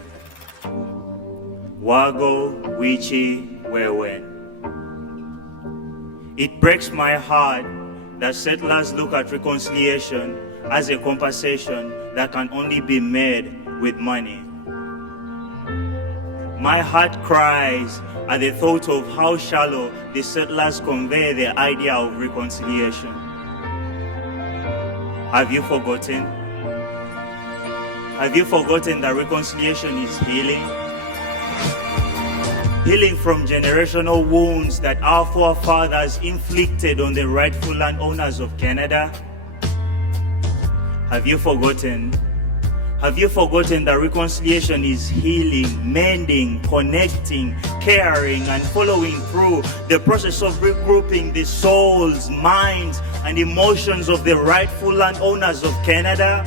Wago, Wichi, Wewen. It breaks my heart that settlers look at reconciliation as a compensation that can only be made with money. My heart cries at the thought of how shallow the settlers convey the idea of reconciliation. Have you forgotten? Have you forgotten that reconciliation is healing? healing from generational wounds that our forefathers inflicted on the rightful landowners of Canada? Have you forgotten? Have you forgotten that reconciliation is healing, mending, connecting, caring, and following through the process of regrouping the souls, minds, and emotions of the rightful landowners of Canada?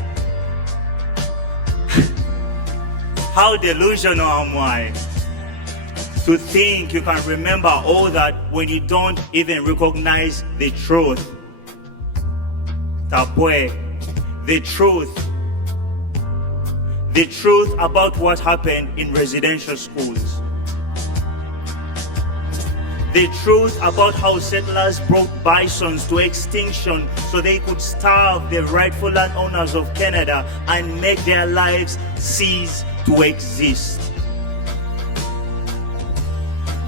How delusional am I to think you can remember all that when you don't even recognize the truth? Tapwe, the truth about what happened in residential schools. The truth about how settlers brought bisons to extinction so they could starve the rightful landowners of Canada and make their lives cease to exist.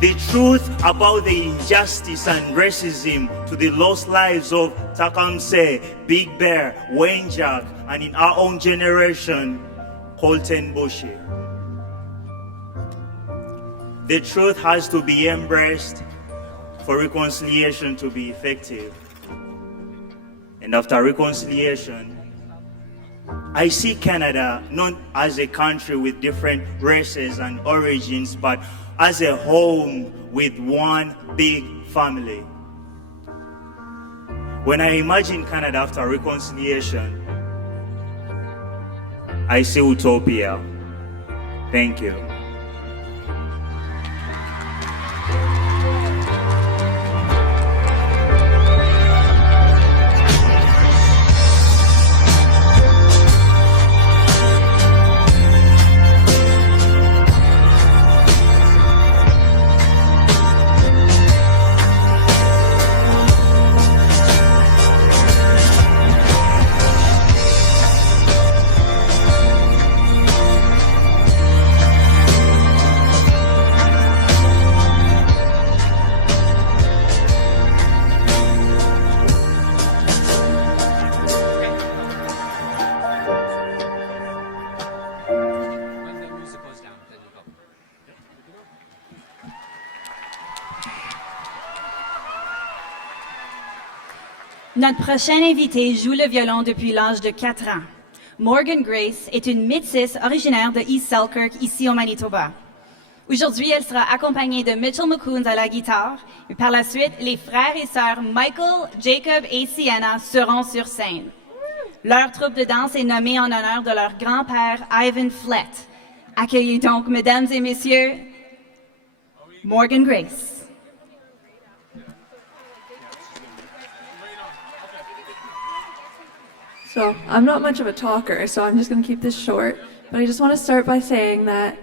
The truth about the injustice and racism to the lost lives of Tecumseh, Big Bear, Wayne Jack, and in our own generation, Colton Bushey. The truth has to be embraced for reconciliation to be effective. And after reconciliation, I see Canada not as a country with different races and origins, but as a home with one big family. When I imagine Canada after reconciliation, I see utopia. Thank you. Notre prochaine invitée joue le violon depuis l'âge de 4 ans. Morgan Grace est une métisse originaire de East Selkirk, ici au Manitoba. Aujourd'hui, elle sera accompagnée de Mitchell McCoons à la guitare. Et par la suite, les frères et sœurs Michael, Jacob et Sienna seront sur scène. Leur troupe de danse est nommée en honneur de leur grand-père Ivan Flett. Accueillez donc, mesdames et messieurs, Morgan Grace. So I'm not much of a talker, so I'm just going to keep this short. But I just want to start by saying that,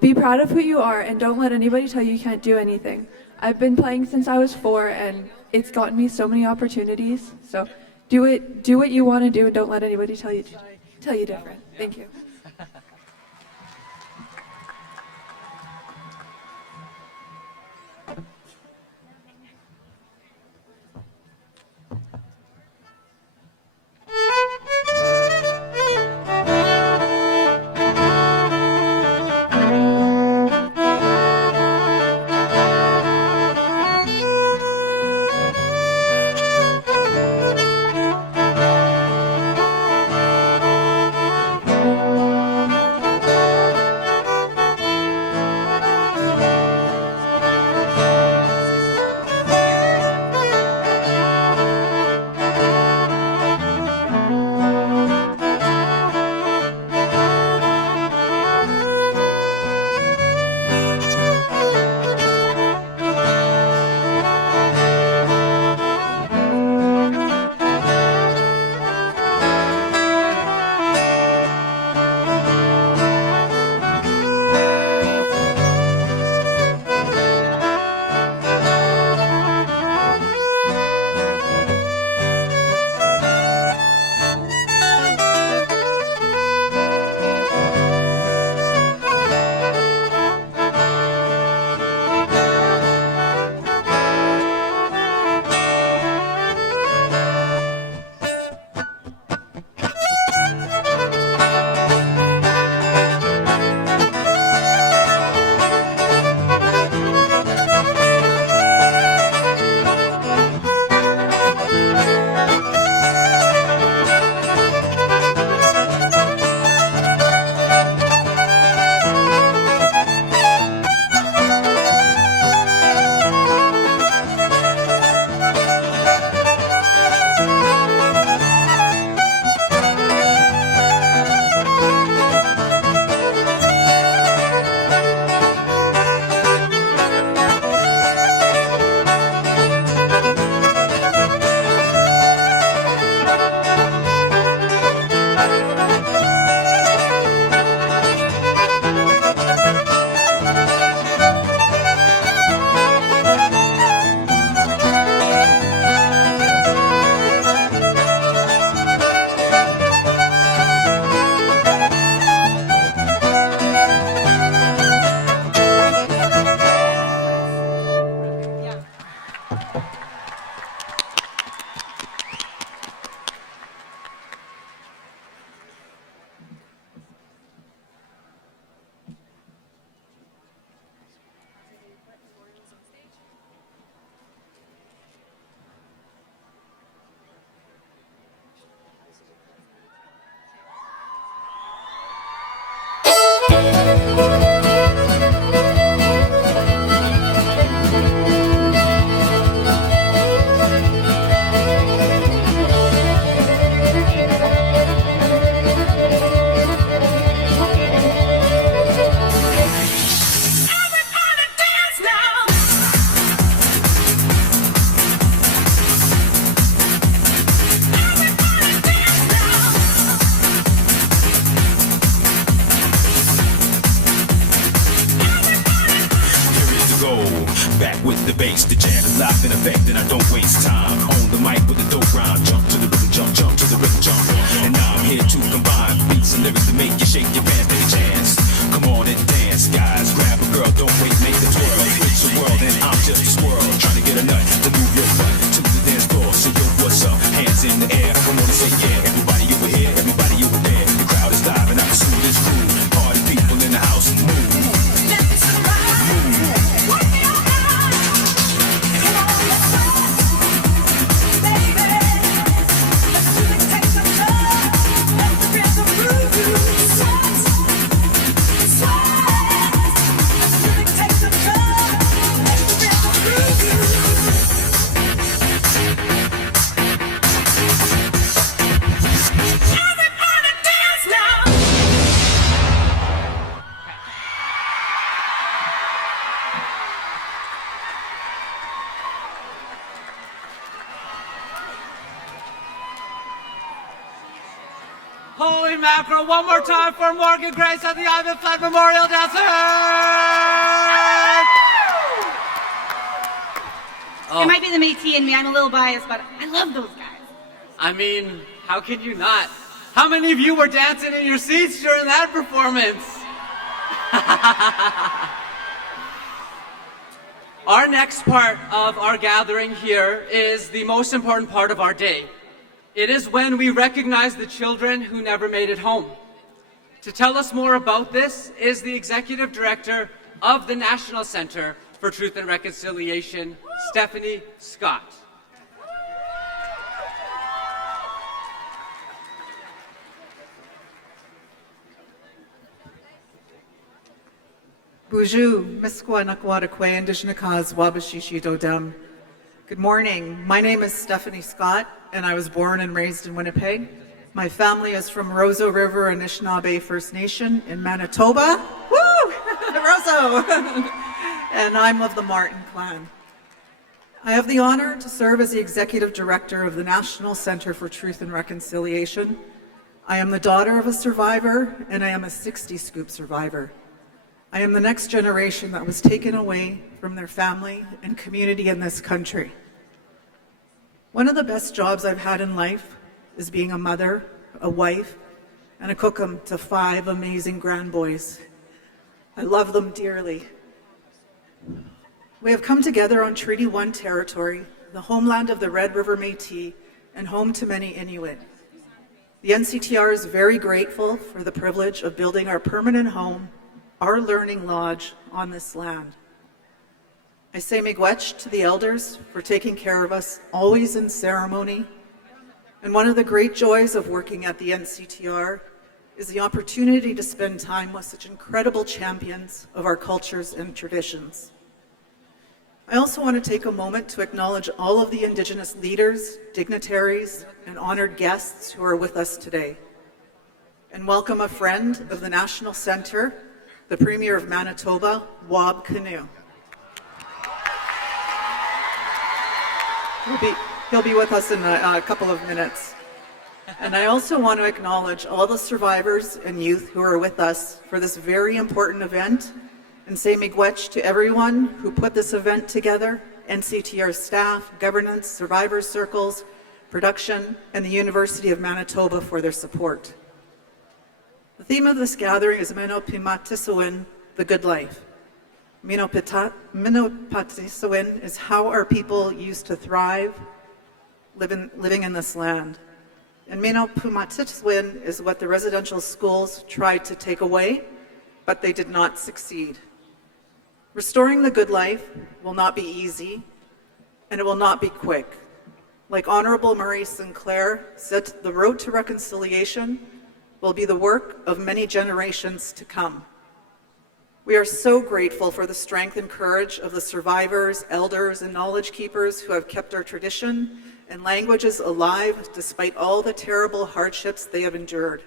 be proud of who you are and don't let anybody tell you can't do anything. I've been playing since I was 4 and it's gotten me so many opportunities. So do what you want to do and don't let anybody tell you different. Thank you. bass. The jam is live in effect and I don't waste time. On the mic with the dope rhyme. Jump to the rhythm, jump, jump to the rhythm, jump. And now I'm here to combine beats and lyrics to make you shake your pants, take a chance. Come on and dance, guys. Grab a girl, don't wait, make the twirl. It's a world and I'm just a squirrel. Trying to get a nut to move your butt to the dance floor. So yo, what's up? Hands in the air. I wanna say yeah. Everybody over here, everybody over there. The crowd is live and I can see this crew. Party people in the house, move. Holy mackerel, one more time for Morgan Grace at the Ivan Flood Memorial Dancers! It might be the Métis in me, I'm a little biased, but I love those guys. I mean, how can you not? How many of you were dancing in your seats during that performance? Our next part of our gathering here is the most important part of our day. It is when we recognize the children who never made it home. To tell us more about this is the Executive Director of the National Center for Truth and Reconciliation, Stephanie Scott. Buju, Miskwa Nakwadakwe, Indishnakaz, Wabashishi Dodem. Good morning. My name is Stephanie Scott, and I was born and raised in Winnipeg. My family is from Roseau River Anishinaabe First Nation in Manitoba. Woo! Roseau! And I'm of the Martin clan. I have the honor to serve as the Executive Director of the National Center for Truth and Reconciliation. I am the daughter of a survivor, and I am a 60-scoop survivor. I am the next generation that was taken away from their family and community in this country. One of the best jobs I've had in life is being a mother, a wife, and a cookum to 5 amazing grandboys. I love them dearly. We have come together on Treaty 1 territory, the homeland of the Red River Métis and home to many Inuit. The NCTR is very grateful for the privilege of building our permanent home, our learning lodge on this land. I say miigwech to the elders for taking care of us, always in ceremony. And one of the great joys of working at the NCTR is the opportunity to spend time with such incredible champions of our cultures and traditions. I also want to take a moment to acknowledge all of the Indigenous leaders, dignitaries, and honored guests who are with us today. And welcome a friend of the National Center, the Premier of Manitoba, Wab Kinew. He'll be with us in a couple of minutes. And I also want to acknowledge all the survivors and youth who are with us for this very important event and say miigwech to everyone who put this event together, NCTR staff, governance, survivors circles, production, and the University of Manitoba for their support. The theme of this gathering is Mino-Pi-Matisiwin, the good life. Mino-Pi-Matisiwin is how our people used to thrive living in this land. And Mino-Pi-Matisiwin is what the residential schools tried to take away, but they did not succeed. Restoring the good life will not be easy, and it will not be quick. Like Honorable Marie Sinclair said, the road to reconciliation will be the work of many generations to come. We are so grateful for the strength and courage of the survivors, elders, and knowledge keepers who have kept our tradition and languages alive despite all the terrible hardships they have endured.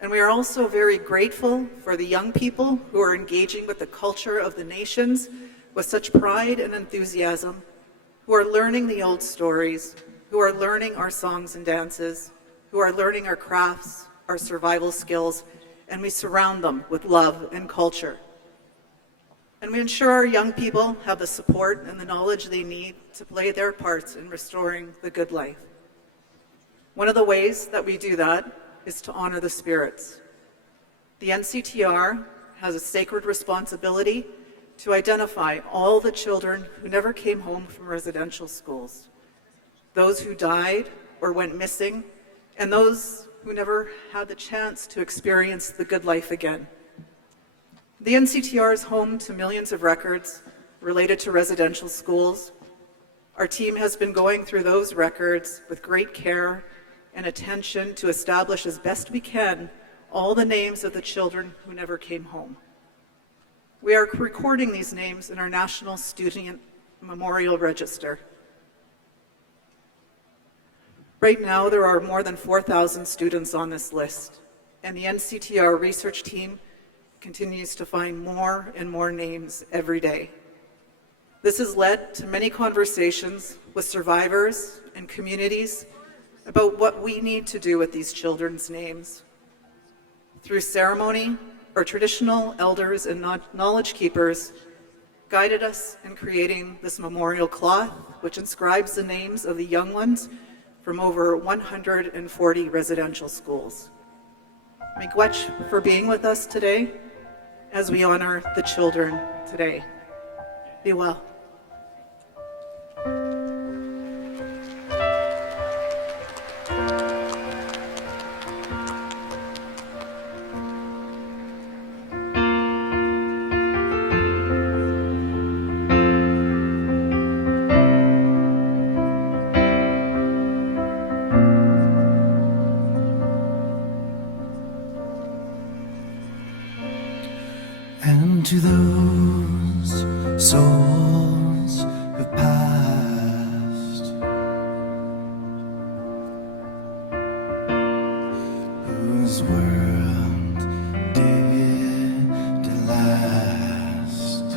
And we are also very grateful for the young people who are engaging with the culture of the nations with such pride and enthusiasm, who are learning the old stories, who are learning our songs and dances, who are learning our crafts, our survival skills, and we surround them with love and culture. and we ensure our young people have the support and the knowledge they need to play their parts in restoring the good life. One of the ways that we do that is to honor the spirits. The NCTR has a sacred responsibility to identify all the children who never came home from residential schools, those who died or went missing, and those who never had the chance to experience the good life again. The NCTR is home to millions of records related to residential schools. Our team has been going through those records with great care and attention to establish as best we can all the names of the children who never came home. We are recording these names in our National Student Memorial Register. Right now, there are more than 4,000 students on this list, and the NCTR research team continues to find more and more names every day. This has led to many conversations with survivors and communities about what we need to do with these children's names. Through ceremony, our traditional elders and knowledge keepers guided us in creating this memorial cloth, which inscribes the names of the young ones from over 140 residential schools. Miigwech for being with us today as we honor the children today. Be well. And to those souls who passed, whose world did last,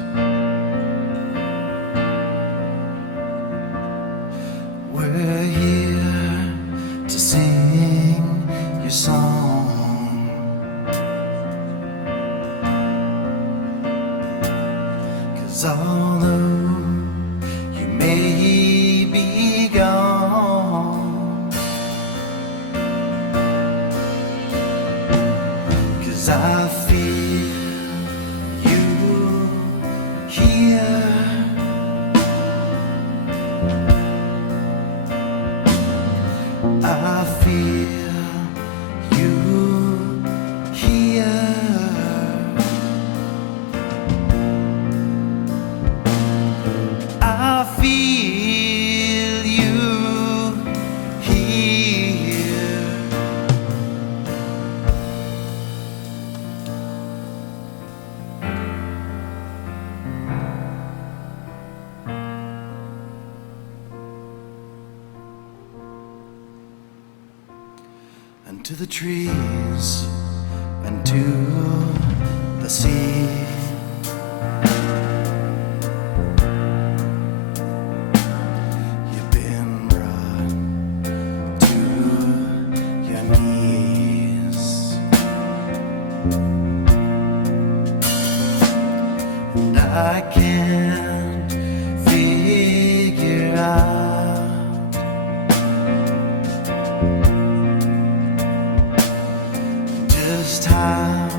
we're here to sing your song. 'Cause although you may be gone, 'cause I feel you here. I feel you here. I feel you here. And to the trees and to the sea, you've been brought to your knees. And I can't figure out just how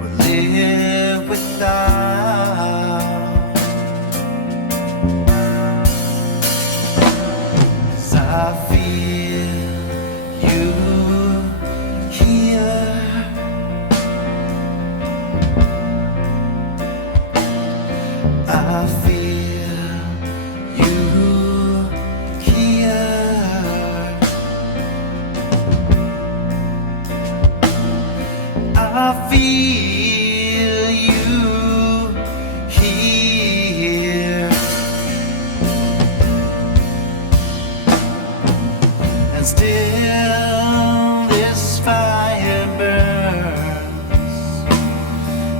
we'll live without. 'Cause I feel you here. I feel you here. I feel you here. And still this fire burns,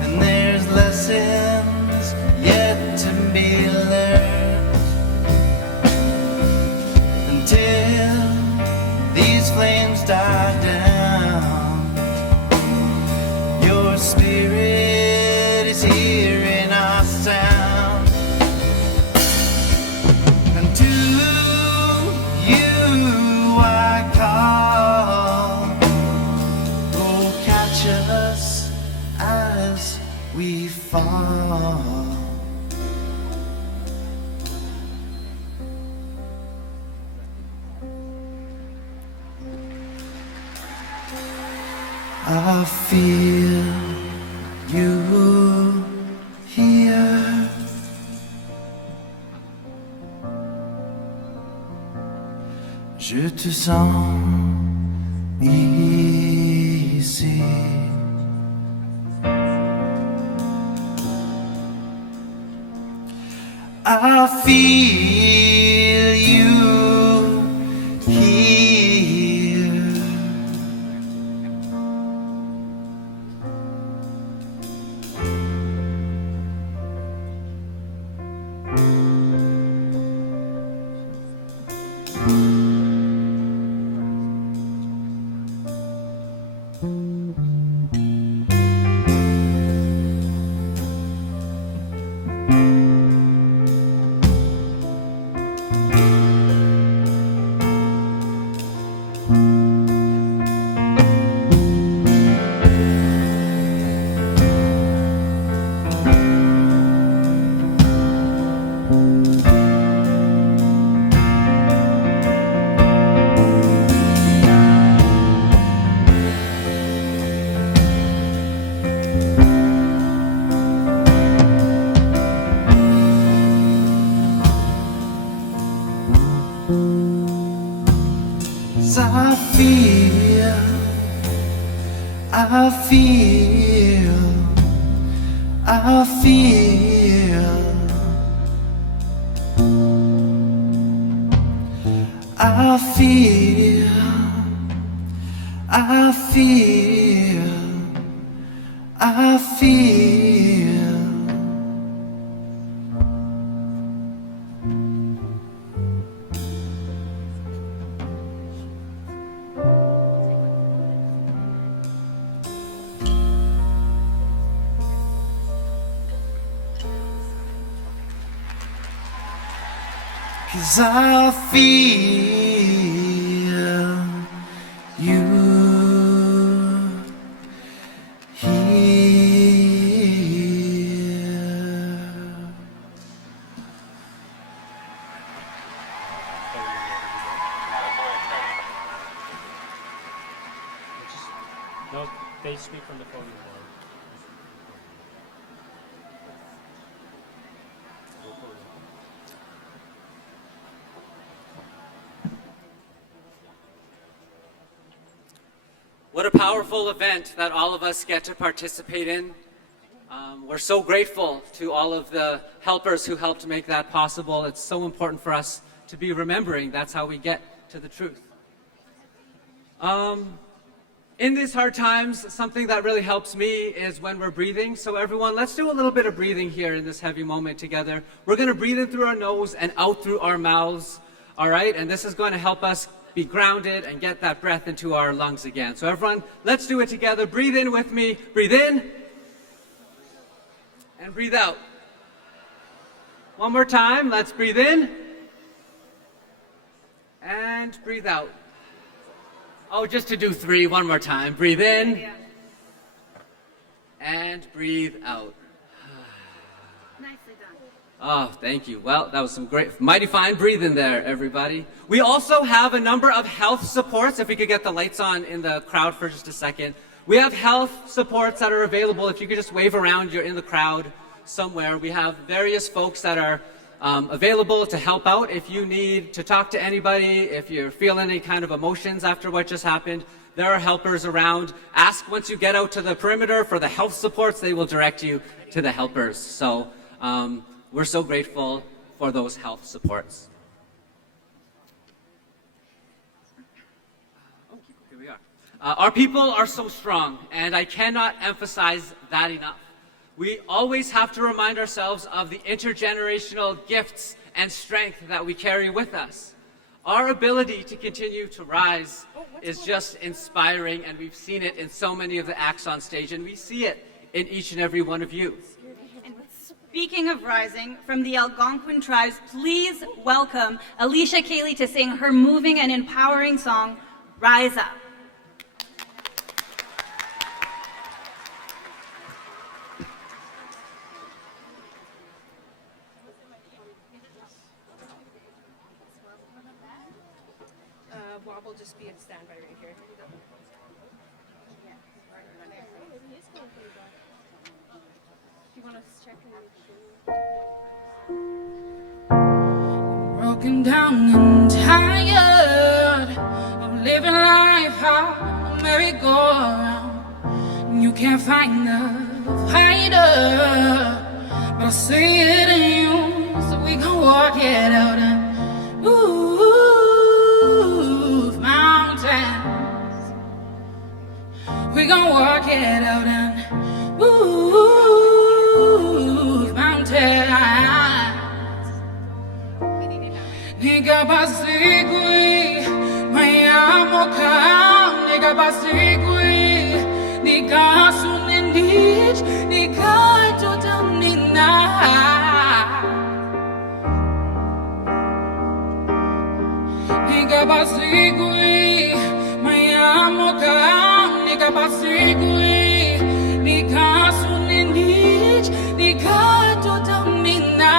and there's lessons yet to be learned, until these flames die down. Your spirit we fall. I feel you here. Je te sens ici. I feel you here. Cause I feel you here. No, they speak from the podium. What a powerful event that all of us get to participate in. We're so grateful to all of the helpers who helped make that possible. It's so important for us to be remembering. That's how we get to the truth. In these hard times, something that really helps me is when we're breathing. So everyone, let's do a little bit of breathing here in this heavy moment together. We're going to breathe in through our nose and out through our mouths. All right? And this is going to help us be grounded and get that breath into our lungs again. So everyone, let's do it together. Breathe in with me. Breathe in. And breathe out. One more time. Let's breathe in. And breathe out. Oh, just to do 3, one more time. Breathe in. And breathe out. Nicely done. Oh, thank you. Well, that was some great, mighty fine breathing there, everybody. We also have a number of health supports. If we could get the lights on in the crowd for just a second. We have health supports that are available. If you could just wave around, you're in the crowd somewhere. We have various folks that are available to help out if you need to talk to anybody, if you're feeling any kind of emotions after what just happened. There are helpers around. Ask once you get out to the perimeter for the health supports. They will direct you to the helpers. So we're so grateful for those health supports. Here we are. Our people are so strong, and I cannot emphasize that enough. We always have to remind ourselves of the intergenerational gifts and strength that we carry with us. Our ability to continue to rise is just inspiring, and we've seen it in so many of the acts on stage, and we see it in each and every one of you. And speaking of rising, from the Algonquin tribes, please welcome Alicia Cayley to sing her moving and empowering song, Rise Up. just be a standby right here. Do you want to check Broken down and tired of living life out a merry-go-round. You can't find the fighter, but I see it in you, so we gon' walk it out and move mountains. We gon' walk it out and move mountains. Nigga basigui, mayamo ka. Nigga basigui, nigga sunendich, nigga totamnina. Nigga basigui, mayamo ka. Nigga basigui, nigga sunendich, nigga totamnina.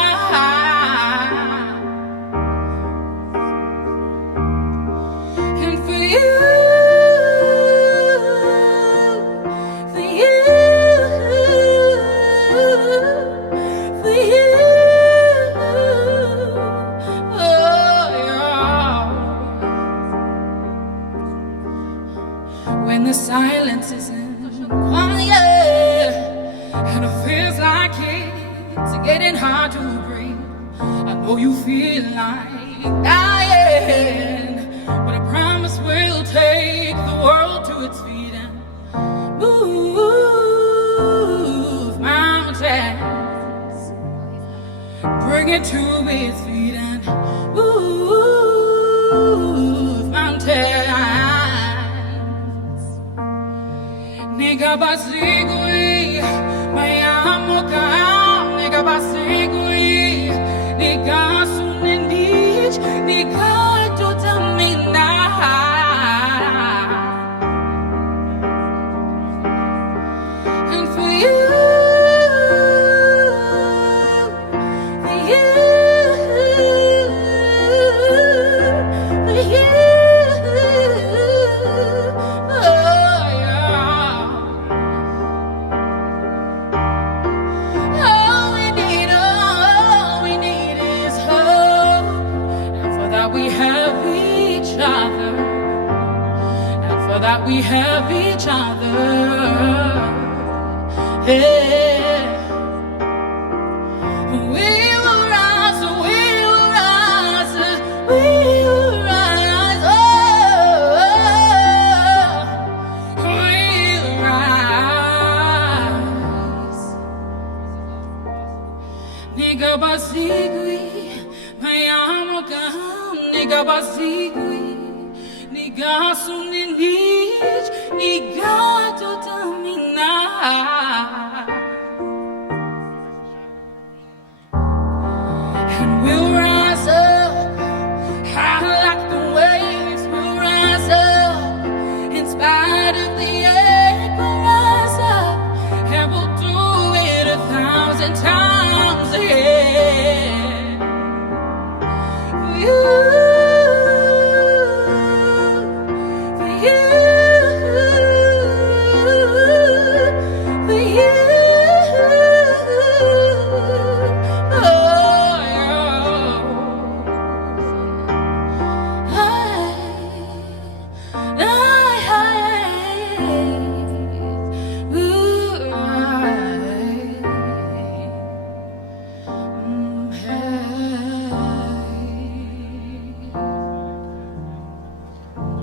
When the silence isn't quiet and it feels like it's getting hard to breathe, I know you feel like dying, but I promise we'll take the world to its feet and move mountains, bring it to its feet and move mountains. Nigga basigui, mayamo ka. Nigga basigui, nigga sunendich, nigga totamina. And for you, that we have each other. Yeah. We will rise, we will rise, we will rise. Oh, we'll rise. Nigga basigui, mayamo ka. Nigga basigui, nigga sunindich, nigga totamina. And we'll rise up, high like the waves. We'll rise up, in spite of the ache. We'll rise up, and we'll do it 1,000 times. Yeah. For you.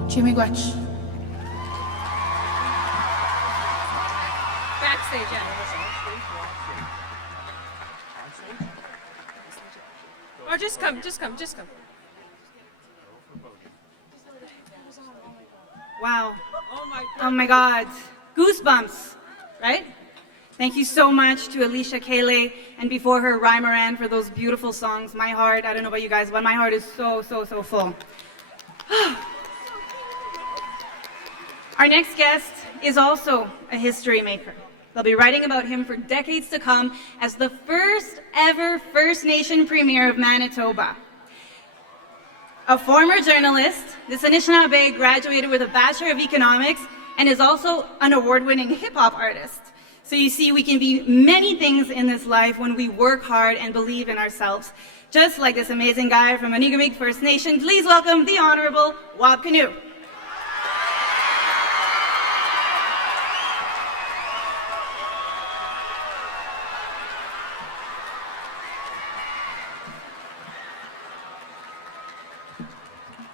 Jimmy Guach. Backstage, yeah. Or just come, just come, just come. Wow. Oh my God. Goosebumps, right? Thank you so much to Alicia Kele and before her, Ry Moran, for those beautiful songs. My heart, I don't know about you guys, but my heart is so full. Our next guest is also a history maker. They'll be writing about him for decades to come as the first ever First Nation Premier of Manitoba. a former journalist. This Anishinaabe graduated with a Bachelor of Economics and is also an award-winning hip-hop artist. So you see, we can be many things in this life when we work hard and believe in ourselves. Just like this amazing guy from Onigamig First Nation, please welcome the Honorable Wab Canoe.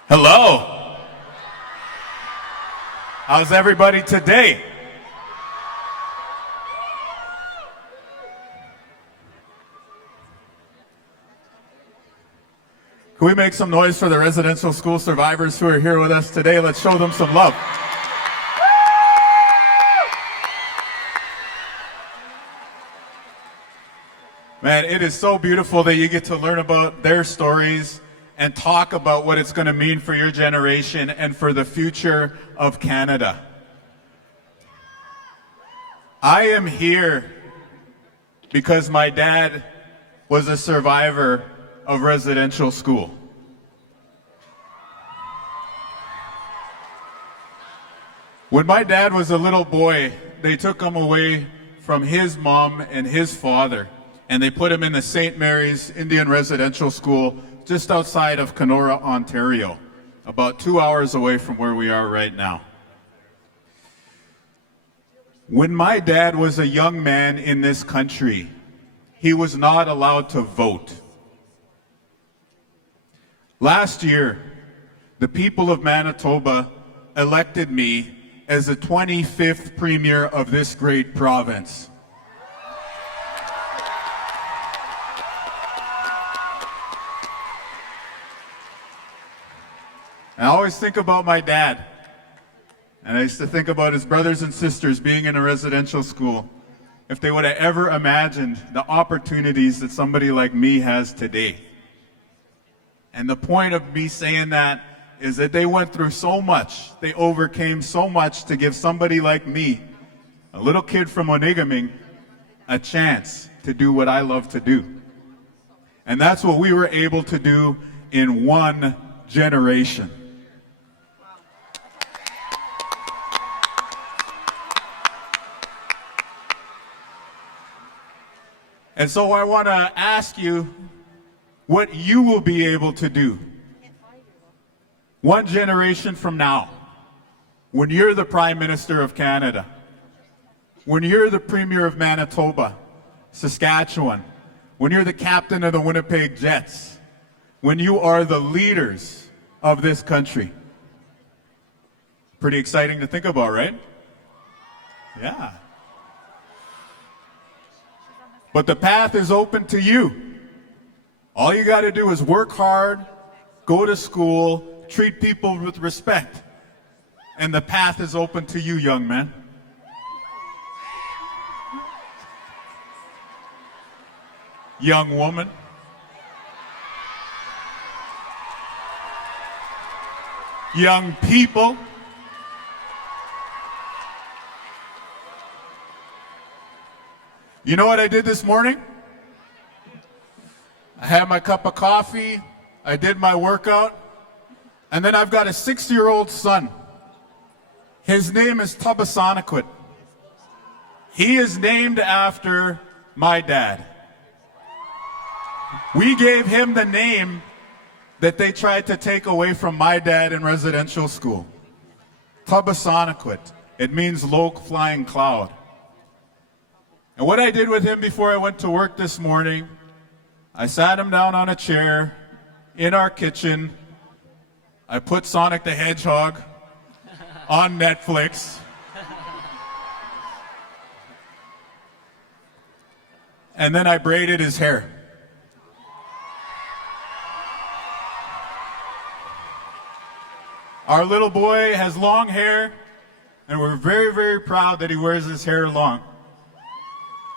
Hello. How's everybody today? Can we make some noise for the residential school survivors who are here with us today? Let's show them some love. Man, it is so beautiful that you get to learn about their stories and talk about what it's going to mean for your generation and for the future of Canada. I am here because my dad was a survivor of residential school. When my dad was a little boy, they took him away from his mom and his father, and they put him in the St. Mary's Indian Residential School just outside of Kenora, Ontario, about 2 hours away from where we are right now. When my dad was a young man in this country, he was not allowed to vote. Last year, the people of Manitoba elected me as the 25th Premier of this great province. I always think about my dad, and I used to think about his brothers and sisters being in a residential school. If they would have ever imagined the opportunities that somebody like me has today. And the point of me saying that is that they went through so much, they overcame so much to give somebody like me, a little kid from Onigaming, a chance to do what I love to do. And that's what we were able to do in one generation. And so I want to ask you what you will be able to do one generation from now, when you're the Prime Minister of Canada, when you're the Premier of Manitoba, Saskatchewan, when you're the captain of the Winnipeg Jets, when you are the leaders of this country. Pretty exciting to think about, right? Yeah. But the path is open to you. All you got to do is work hard, go to school, treat people with respect. And the path is open to you, young man. Young woman. Young people. You know what I did this morning? I had my cup of coffee, I did my workout, and then I've got a 6-year-old son. His name is Tabasanakwit. He is named after my dad. We gave him the name that they tried to take away from my dad in residential school. Tabasanakwit. It means low flying cloud. And what I did with him before I went to work this morning, I sat him down on a chair in our kitchen. I put Sonic the Hedgehog on Netflix. And then I braided his hair. Our little boy has long hair, and we're very, very proud that he wears his hair long.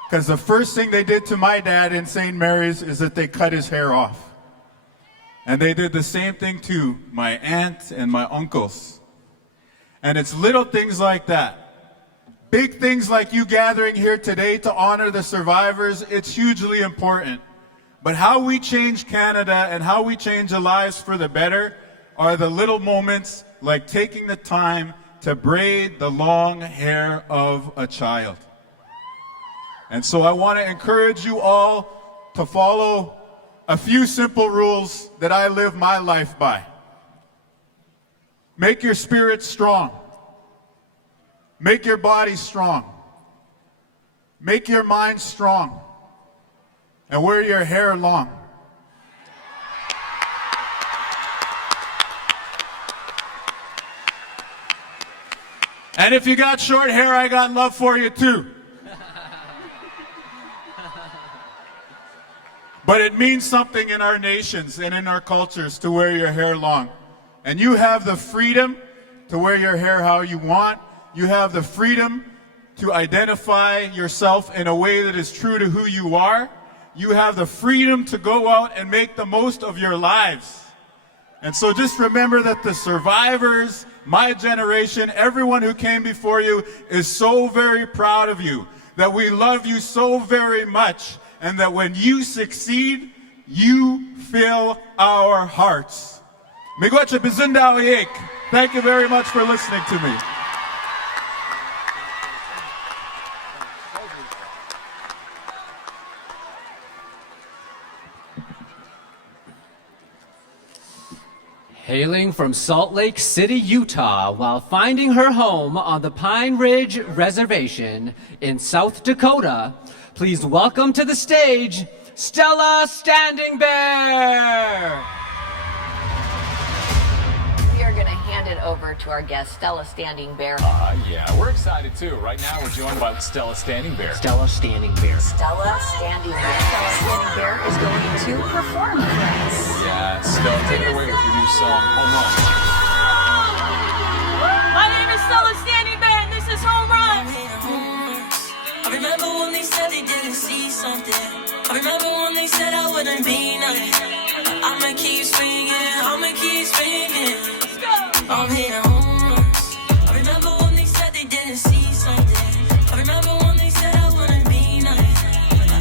Because the first thing they did to my dad in St. Mary's is that they cut his hair off. And they did the same thing to my aunt and my uncles. And it's little things like that. Big things like you gathering here today to honor the survivors, it's hugely important. But how we change Canada and how we change the lives for the better, are the little moments like taking the time to braid the long hair of a child. And so I want to encourage you all to follow a few simple rules that I live my life by. Make your spirit strong. Make your body strong. Make your mind strong. And wear your hair long. And if you got short hair, I got love for you too. But it means something in our nations and in our cultures to wear your hair long. And you have the freedom to wear your hair how you want. You have the freedom to identify yourself in a way that is true to who you are. You have the freedom to go out and make the most of your lives. And so just remember that the survivors, my generation, everyone who came before you is so very proud of you, that we love you so very much, and that when you succeed, you fill our hearts. Miigwech Bizundawiyik. Thank you very much for listening to me. Hailing from Salt Lake City, Utah, while finding her home on the Pine Ridge Reservation in South Dakota, please welcome to the stage, Stella Standing Bear. We are going to hand it over to our guest, Stella Standing Bear. Yeah, we're excited too. Right now, we're joined by Stella Standing Bear. Stella Standing Bear. Stella Standing Bear. Stella Standing Bear is going to perform for us. Yeah, Stella, take it away with your new song, Home Run. My name is Stella Standing Bear, and this is Home Run. I remember when they said they didn't see something. I remember when they said I wouldn't be nothing. I'ma keep swinging, I'ma keep swinging. I'm hitting home runs. I remember when they said they didn't see something. I remember when they said I wouldn't be nothing.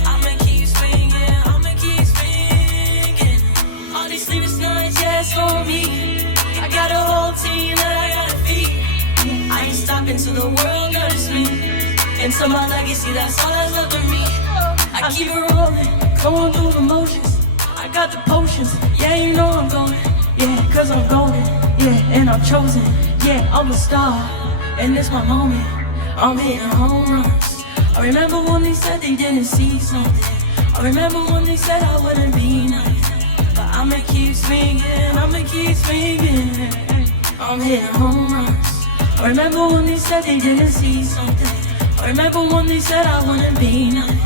I'ma keep swinging, I'ma keep swinging. All these sleepless nights, yeah, it's on me. I got a whole team that I gotta feed. I ain't stopping till the world notice me. And to my legacy, that's all that's left of me. I keep it rolling, going through the motions. I got the potions, yeah, you know I'm going. Yeah, cause I'm golden, yeah, and I'm chosen. Yeah, I'm a star, and it's my moment. I'm hitting home runs. I remember when they said they didn't see something. I remember when they said I wouldn't be nothing. But I'ma keep swinging, I'ma keep swinging. I'm hitting home runs. I remember when they said they didn't see something. I remember when they said I wouldn't be nothing.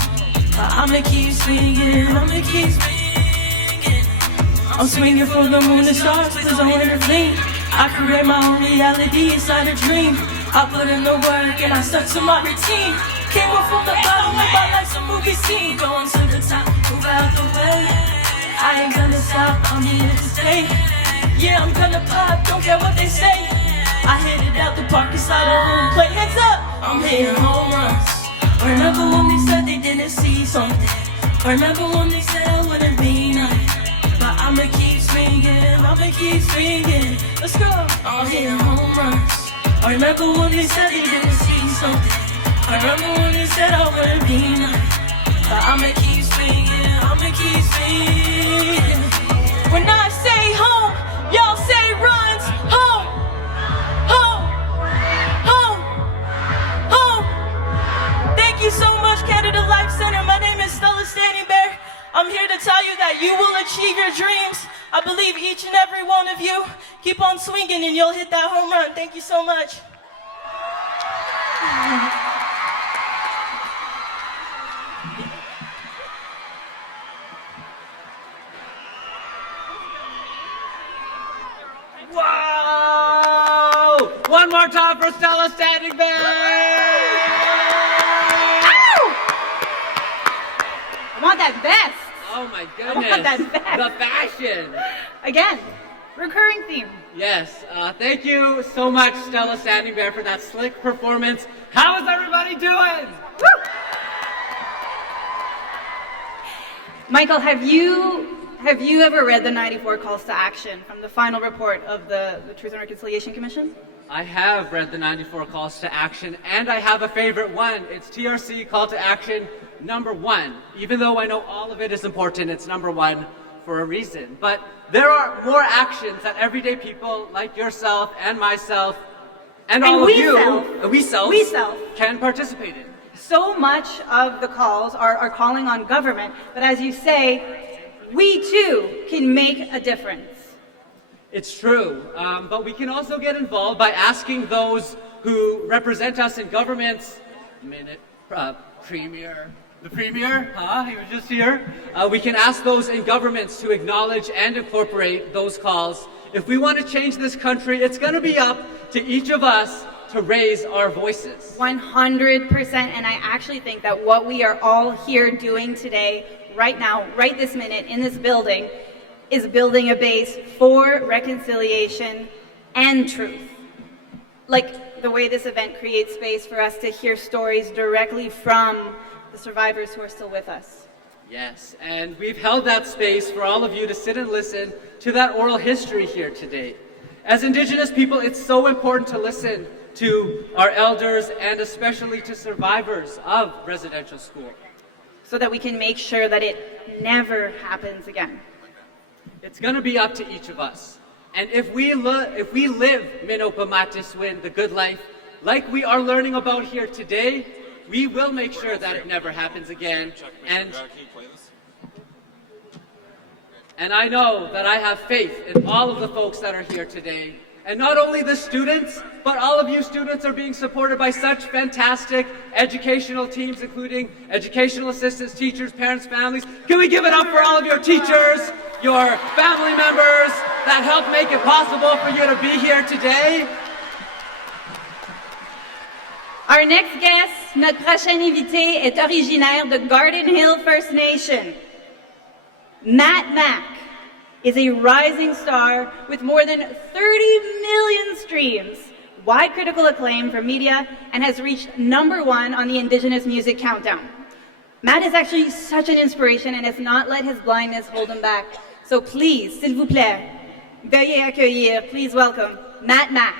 But I'ma keep swinging, I'ma keep swinging. I'm swinging for the moon and stars, cause I want to flee. I create my own reality inside a dream. I put in the work and I stuck to my routine. Came up from the bottom of my life's a movie scene. Going to the top, move out the way. I ain't gonna stop, I'm here to stay. Yeah, I'm gonna pop, don't care what they say. I hit it out the park inside a room, play heads up. I'm hitting home runs. I remember when they said they didn't see something. I remember when they said I wouldn't be nothing. But I'ma keep swinging, I'ma keep swinging. Let's go. I'm hitting home runs. I remember when they said they didn't see something. I remember when they said I wouldn't be nothing. But I'ma keep swinging, I'ma keep swinging. When I say home, y'all say runs. Home, home, home, home. Thank you so much, Canada Life Center. My name is Stella Standing Bear. I'm here to tell you that you will achieve your dreams. I believe each and every one of you. Keep on swinging and you'll hit that home run. Thank you so much. Whoa! One more time for Stella Standing Bear! Ow! I want that vest. Oh my I want goodness. that vest. The fashion. Again, recurring theme. Yes, thank you so much, Stella Standing Bear, for that slick performance. How is everybody doing? Woo! Michael, have you Have you ever read the 94 calls to action from the final report of the Truth and Reconciliation Commission? I have read the 94 calls to action, and I have a favorite one. It's TRC Call to Action number 1. Even though I know all of it is important, it's number 1 for a reason. But there are more actions that everyday people like yourself and myself and all of you, we self, can participate in. So much of the calls are calling on government, but as you say, we too can make a difference. It's true, but we can also get involved by asking those who represent us in governments, Premier, the Premier, he was just here. We can ask those in governments to acknowledge and incorporate those calls. If we want to change this country, it's going to be up to each of us to raise our voices. 100%, and I actually think that what we are all here doing today, right now, right this minute, in this building, is building a base for reconciliation and truth. Like the way this event creates space for us to hear stories directly from the survivors who are still with us. Yes, and we've held that space for all of you to sit and listen to that oral history here today. As Indigenous people, it's so important to listen to our elders and especially to survivors of residential school. So that we can make sure that it never happens again. It's going to be up to each of us. And if we live Mino-Pi-Matisi-Win, the good life, like we are learning about here today, we will make sure that it never happens again. And I know that I have faith in all of the folks that are here today. And not only the students, but all of you students are being supported by such fantastic educational teams, including educational assistants, teachers, parents, families. Can we give it up for all of your teachers, your family members that help make it possible for you to be here today? Our next guest, notre prochain invité, est originaire de Garden Hill First Nation. Matt Mack is a rising star with more than 30 million streams, wide critical acclaim from media, and has reached #1 on the Indigenous Music Countdown. Matt is actually such an inspiration and has not let his blindness hold him back. So please, s'il vous plaît, veuillez accueillir, please welcome, Matt Mack.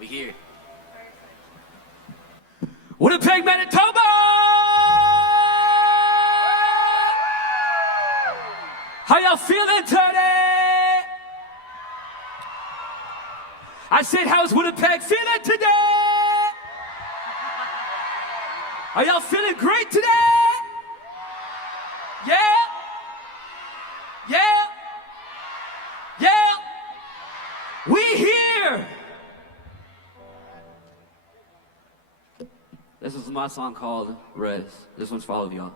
We here. Winnipeg, Manitoba! How y'all feeling today? I said, how's Winnipeg feeling today? Are y'all feeling great today? Yeah? Yeah? Yeah? We here! This is my song called Res. This one's for all of y'all.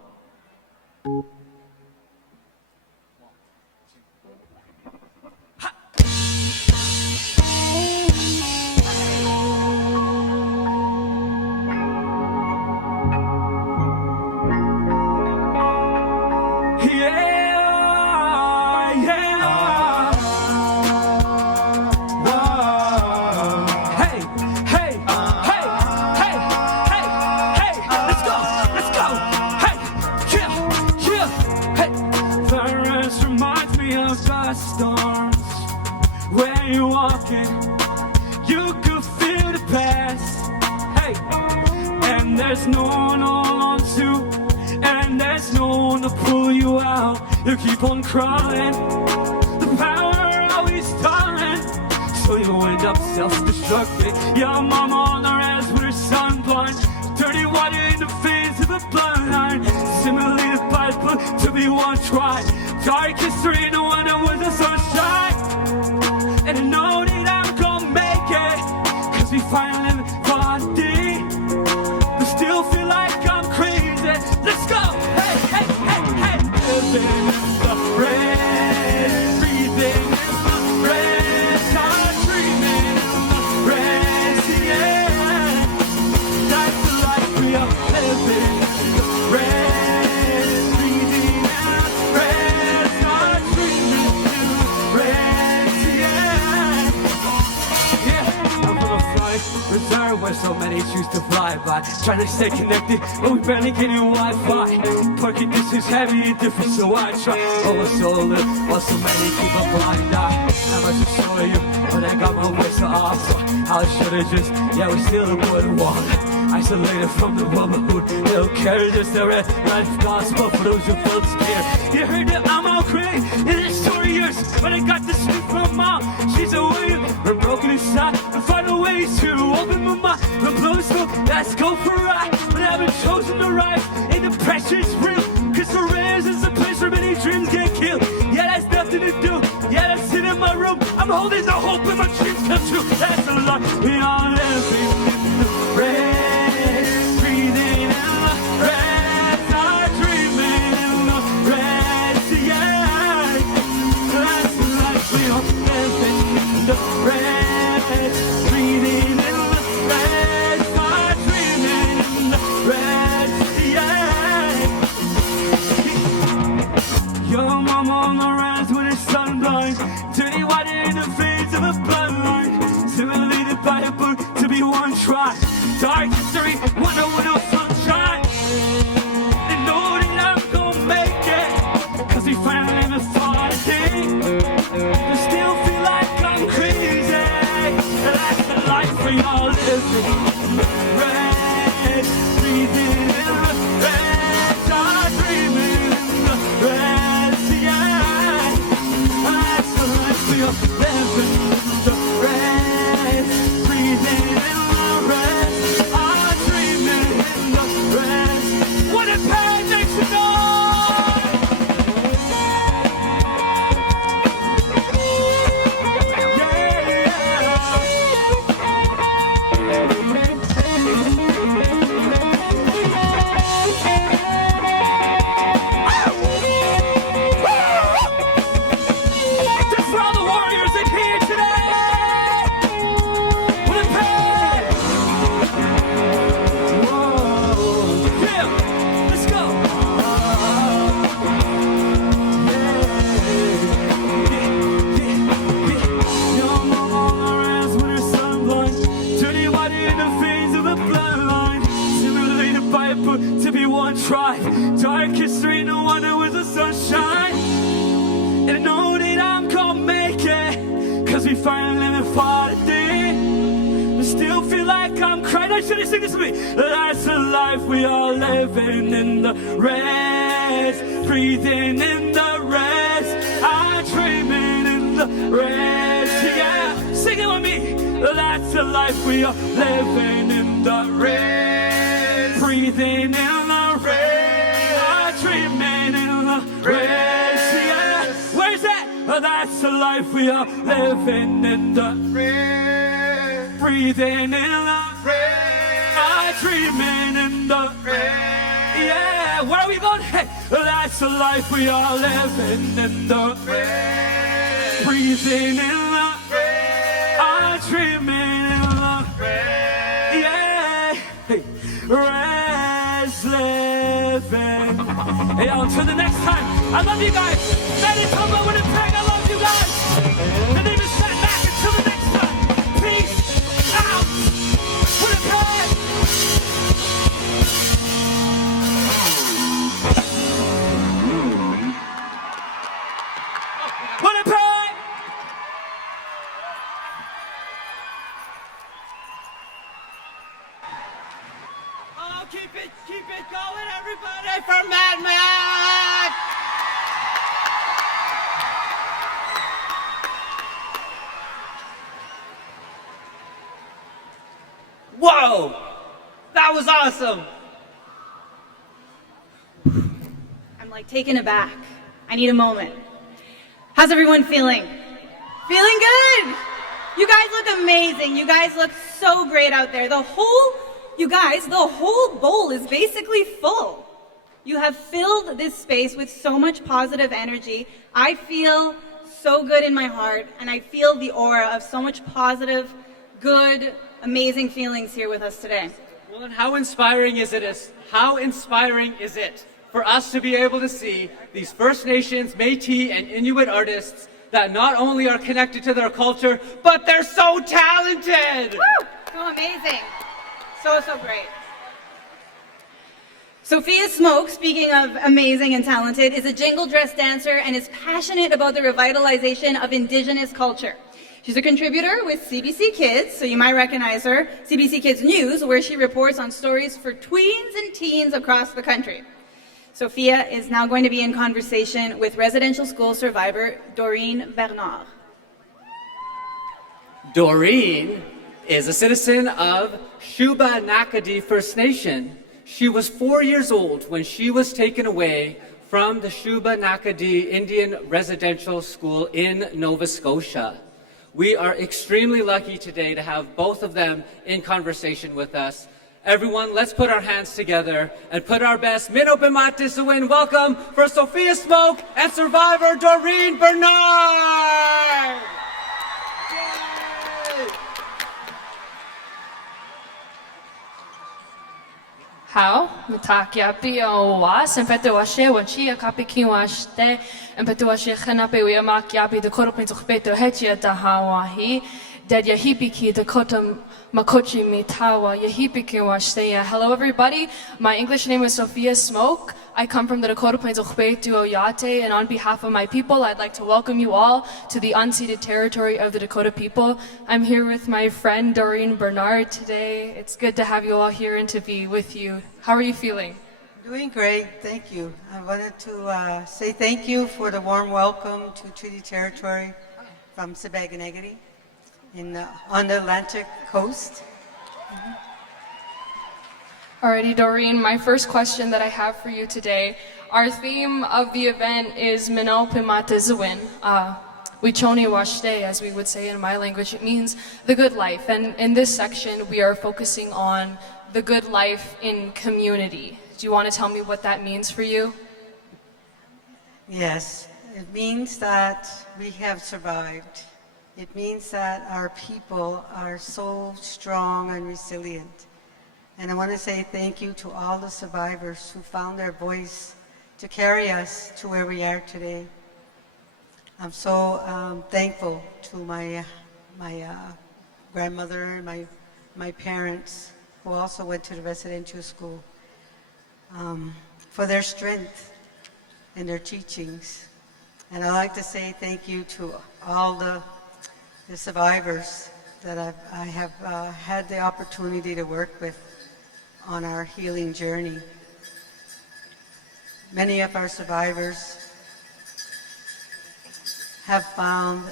You could feel the past, hey, and there's no one to hold on to, and there's no one to pull you out. You keep on crawling, the power always stalling, so you end up self-destructing. Your mama on the res with her son blind, dirty water in the face of the bloodline, similarly the pipe to be one try. Dark history, no wonder with the sunshine. And I know that I'm gonna make it, cause we finally live body. But still feel like I'm crazy. Let's go! Hey, hey, hey, hey! Living in the red, breathing in the red, I'm dreaming in the red, yeah. That's the life we are living in the red. reserve where so many choose to fly by. Trying to stay connected, but we barely getting Wi-Fi. Parking distance heavy and different, so I try. Oh, so little, while so many keep a blind eye. How much to show you, but I got my way so off. So I should've just, yeah, we still would walk. Isolated from the womanhood, they don't care, just the red life gospel for those who felt scared. You heard that I'm all crazy, it's the story years, but I got this sleep from mom. She's away, we're broken inside, and find a way to open my mind. The blues go, let's go for a ride, but I haven't chosen to rise, and the pressure's real, cause the rares is a place where many dreams get killed. Yeah, that's nothing to do, yeah, that's it in my room, I'm holding the hope when my dreams come true. That's a life we all live in the rain. Dark history, wonder what else sunshine. They know that I'm gonna make it, cause we finally live far today. But still feel like I'm crazy. That's the life we all live. Red, breathing in the red, start dreaming in the red, yeah. That's the life we all live. The red, breathing in the red. Try dark history, no wonder with the sunshine. And I know that I'm gonna make it, cause we finally live for today. But still feel like I'm crying. I should have sing this with me. That's the life we all living in the rest, breathing in the rest. I'm dreaming in the rest. Yeah, sing it with me. That's the life we are living in the rest, breathing in the rest, dreaming in the rest, yeah. Where's that? That's the life we are living in the rest, breathing in the rest, dreaming in the rest, yeah. Where are we going? Hey, that's the life we are living in the rest, breathing in the rest, dreaming in the rest, yeah. Hey, rest living. Hey, until the next time, I love you guys. Manitoba, Winnipeg, I love you guys. The name is Set Back. Until the next time, peace out. Winnipeg. Winnipeg. Oh, keep it going, everybody, for Mad Mad! Whoa! That was awesome! I'm like taken aback. I need a moment. How's everyone feeling? Feeling good? You guys look amazing. You guys look so great out there. The whole bowl is basically full. You have filled this space with so much positive energy. I feel so good in my heart, and I feel the aura of so much positive, good, amazing feelings here with us today. Well, and how inspiring is it for us to be able to see these First Nations, Métis, and Inuit artists that not only are connected to their culture, but they're so talented! Woo! So amazing. So great. Sophia Smoke, speaking of amazing and talented, is a jingle dress dancer and is passionate about the revitalization of Indigenous culture. She's a contributor with CBC Kids, so you might recognize her, CBC Kids News, where she reports on stories for tweens and teens across the country. Sophia is now going to be in conversation with residential school survivor Doreen Bernard. Doreen is a citizen of Shubenacadie First Nation. She was 4 years old when she was taken away from the Shubenacadie Indian Residential School in Nova Scotia. We are extremely lucky today to have both of them in conversation with us. Everyone, let's put our hands together and put our best Mino-Pi-Matisi-Win welcome for Sophia Smoke and survivor Doreen Bernard! How? Mitakia pio was and petuashe when she a capikin was de and petuashe hanape we makiabi the Koropin to Peto Hetia da Hawaii, Dad Yahipiki Dakota Makochi Mitawa Yahipiki was there. Hello everybody, my English name is Sophia Smoke. I come from the Dakota Plains of Hubeitu Oyate, and on behalf of my people, I'd like to welcome you all to the unceded territory of the Dakota people. I'm here with my friend Doreen Bernard today. It's good to have you all here and to be with you. How are you feeling? Doing great, thank you. I wanted to say thank you for the warm welcome to Treaty Territory from Shubenacadie on the Atlantic coast. Alrighty, Doreen, my first question that I have for you today, our theme of the event is Mino-Pimatisiwin. Wichoni washte, as we would say in my language, it means the good life. And in this section, we are focusing on the good life in community. Do you want to tell me what that means for you? Yes, it means that we have survived. It means that our people are so strong and resilient. And I want to say thank you to all the survivors who found their voice to carry us to where we are today. I'm so thankful to my grandmother, my parents, who also went to the residential school, for their strength and their teachings. And I'd like to say thank you to all the survivors that I have had the opportunity to work with on our healing journey. Many of our survivors have found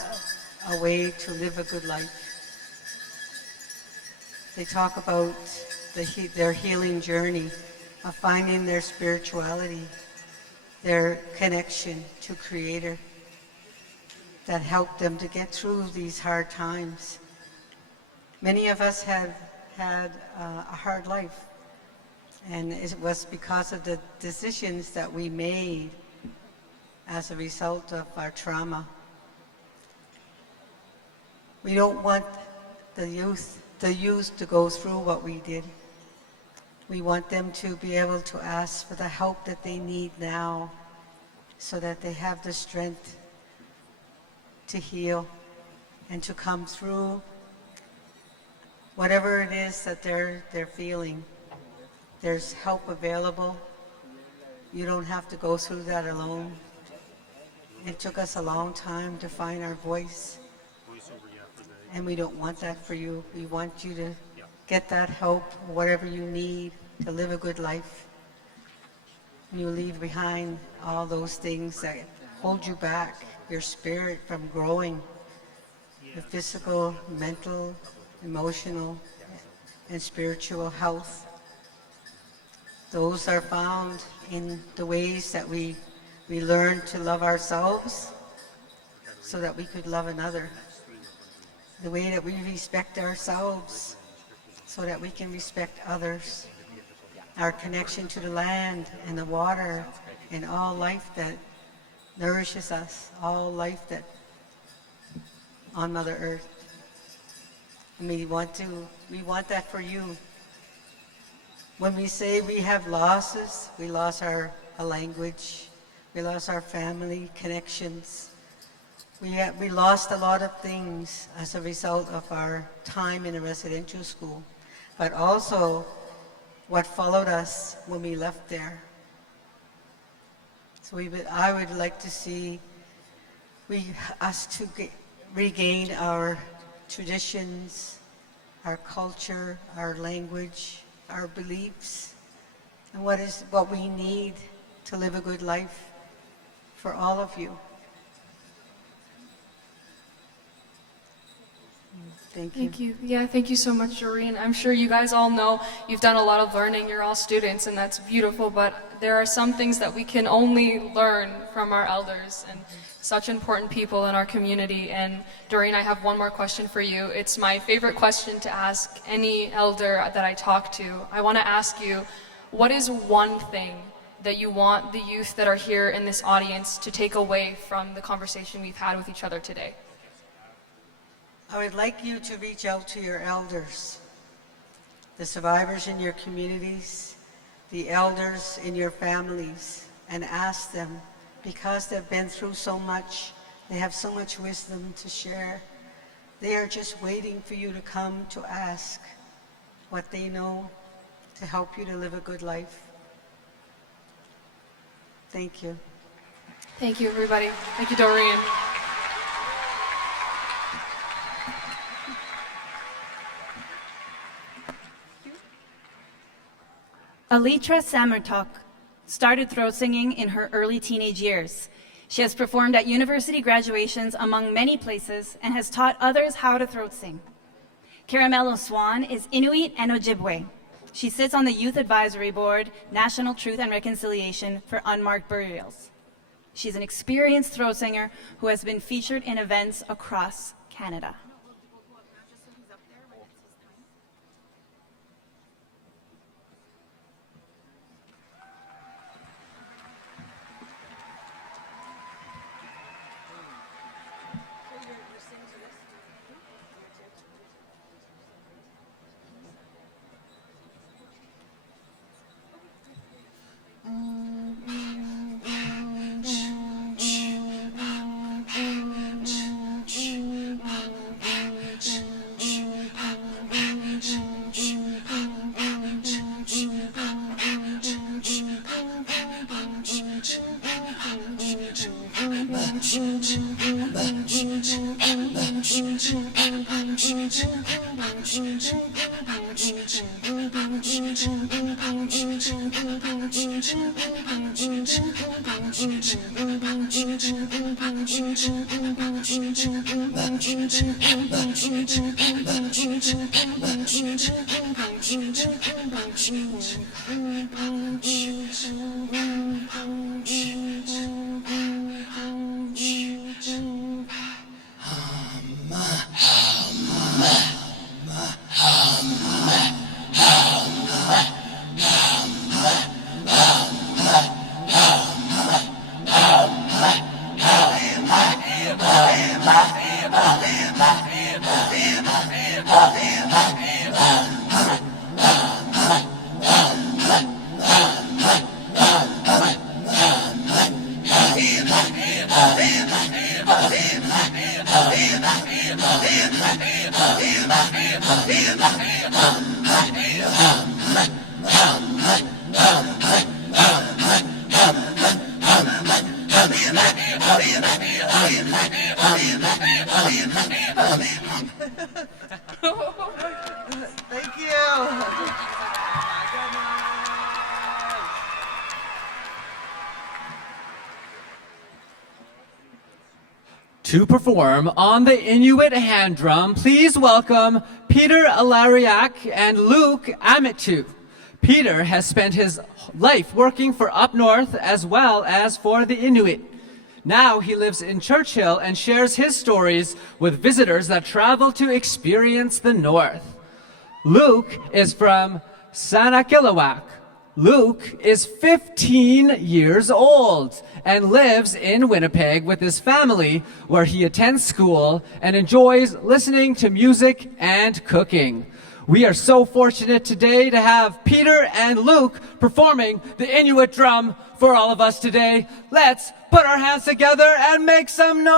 a way to live a good life. They talk about their healing journey of finding their spirituality, their connection to Creator that helped them to get through these hard times. Many of us have had a hard life, and it was because of the decisions that we made as a result of our trauma. We don't want the youth to go through what we did. We want them to be able to ask for the help that they need now so that they have the strength to heal and to come through whatever it is that they're feeling. There's help available. You don't have to go through that alone. It took us a long time to find our voice, and we don't want that for you. We want you to get that help, whatever you need to live a good life. And you leave behind all those things that hold you back, your spirit from growing, your physical, mental, emotional, and spiritual health. Those are found in the ways that we learn to love ourselves so that we could love another. The way that we respect ourselves so that we can respect others. Our connection to the land and the water and all life that nourishes us, all life that on Mother Earth. And we want that for you. When we say we have losses, we lost our language, we lost our family connections, We lost a lot of things as a result of our time in a residential school, but also what followed us when we left there. So I would like to see us to regain our traditions, our culture, our language, our beliefs, and what we need to live a good life for all of you. Thank you. Thank you. Yeah, thank you so much, Joleen. I'm sure you guys all know you've done a lot of learning. You're all students, and that's beautiful, but there are some things that we can only learn from our elders and such important people in our community. And Doreen, I have one more question for you. It's my favorite question to ask any elder that I talk to. I want to ask you, what is one thing that you want the youth that are here in this audience to take away from the conversation we've had with each other today? I would like you to reach out to your elders, the survivors in your communities, the elders in your families, and ask them, because they've been through so much, they have so much wisdom to share. They are just waiting for you to come to ask what they know to help you to live a good life. Thank you. Thank you, everybody. Thank you, Doreen. Alitra Samertok started throat singing in her early teenage years. She has performed at university graduations among many places and has taught others how to throat sing. Caramello Swan is Inuit and Ojibwe. She sits on the Youth Advisory Board, National Truth and Reconciliation for Unmarked Burials. She's an experienced throat singer who has been featured in events across Canada. Thank you. To perform on the Inuit hand drum, please welcome Peter Alariak and Luke Amitu. Peter has spent his life working for Up North as well as for the Inuit. Now he lives in Churchill and shares his stories with visitors that travel to experience the North. Luke is from Sanakilawak. Luke is 15 years old and lives in Winnipeg with his family, where he attends school and enjoys listening to music and cooking. We are so fortunate today to have Peter and Luke performing the Inuit drum for all of us today. Let's put our hands together and make some noise!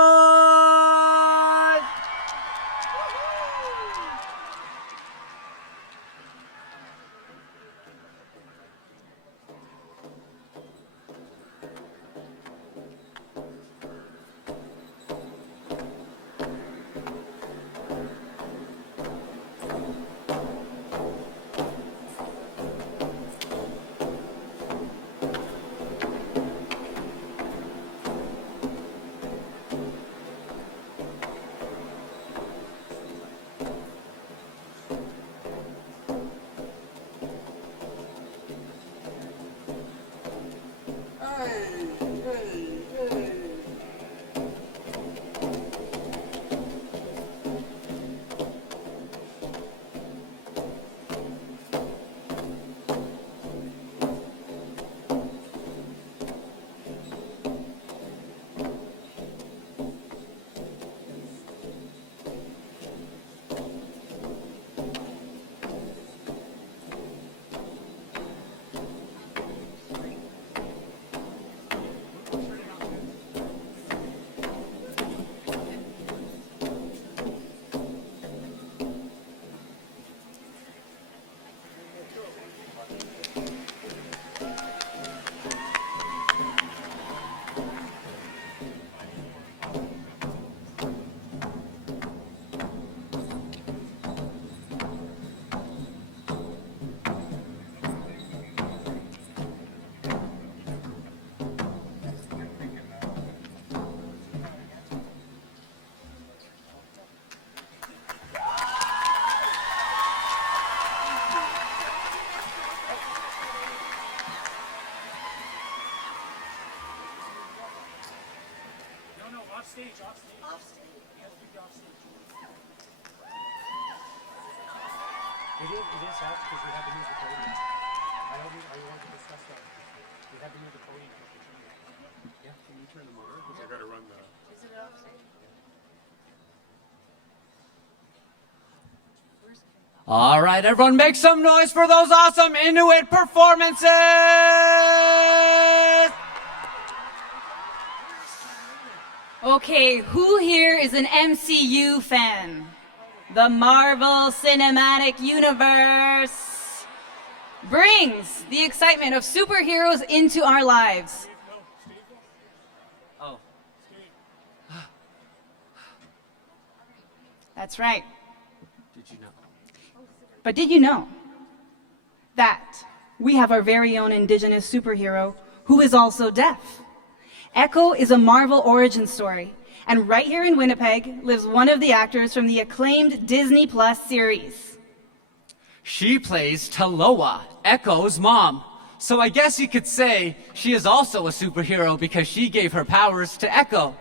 It is out because we have to use the podium. I want to discuss that. We have to use the podium. Yeah, can you turn the motor? Because I got to run the... Is it off stage? All right, everyone, make some noise for those awesome Inuit performances! Okay, who here is an MCU fan? The Marvel Cinematic Universe brings the excitement of superheroes into our lives. Oh. That's right. Did you know? But did you know that we have our very own Indigenous superhero who is also deaf? Echo is a Marvel origin story. And right here in Winnipeg lives one of the actors from the acclaimed Disney Plus series. She plays Taloa, Echo's mom. So I guess you could say she is also a superhero because she gave her powers to Echo.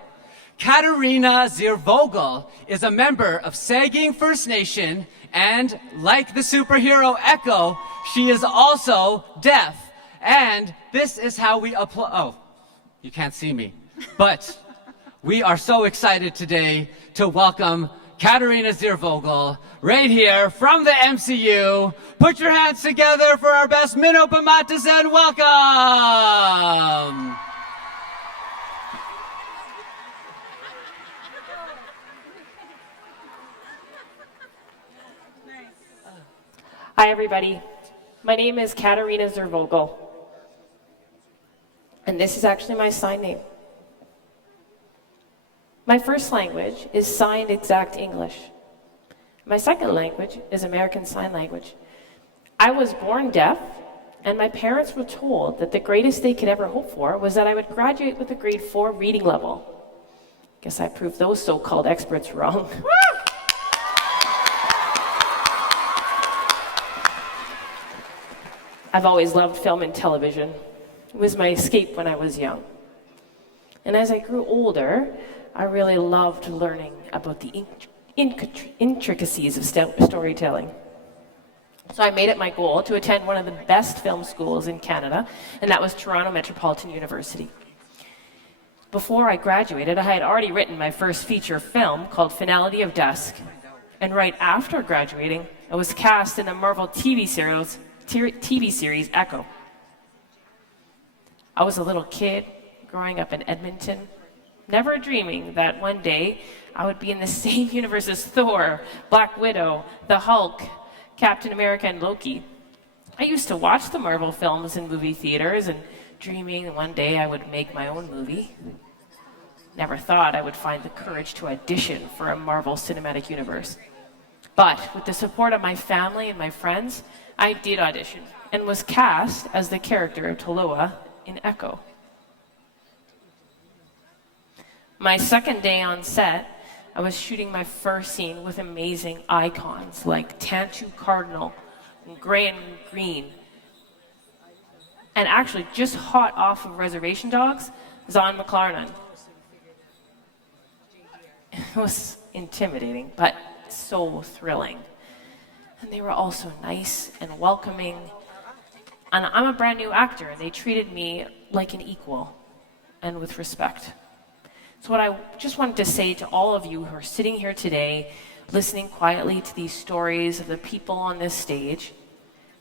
Katarina Ziervogel is a member of Saging First Nation, and like the superhero Echo, she is also deaf. And this is how we applaud. Oh, you can't see me. But we are so excited today to welcome Katarina Ziervogel right here from the MCU. Put your hands together for our best Mino-Pimatisiwin. Welcome! Hi, everybody. My name is Katarina Ziervogel, and this is actually my sign name. My first language is Signed Exact English. My second language is American Sign Language. I was born deaf, and my parents were told that the greatest they could ever hope for was that I would graduate with a grade 4 reading level. Guess I proved those so-called experts wrong. I've always loved film and television. It was my escape when I was young. And as I grew older, I really loved learning about the intricacies of storytelling. So I made it my goal to attend one of the best film schools in Canada, and that was Toronto Metropolitan University. Before I graduated, I had already written my first feature film called Finality of Dusk. And right after graduating, I was cast in the Marvel TV series Echo. I was a little kid growing up in Edmonton, never dreaming that one day I would be in the same universe as Thor, Black Widow, the Hulk, Captain America, and Loki. I used to watch the Marvel films in movie theaters and dreaming one day I would make my own movie. Never thought I would find the courage to audition for a Marvel Cinematic Universe. But with the support of my family and my friends, I did audition and was cast as the character of Taloa in Echo. My second day on set, I was shooting my first scene with amazing icons like Tantu Cardinal, and Gray and Green, and actually just hot off of Reservation Dogs, Zon McLarnon. It was intimidating, but so thrilling. And they were all so nice and welcoming. And I'm a brand new actor, and they treated me like an equal and with respect. So what I just wanted to say to all of you who are sitting here today, listening quietly to these stories of the people on this stage,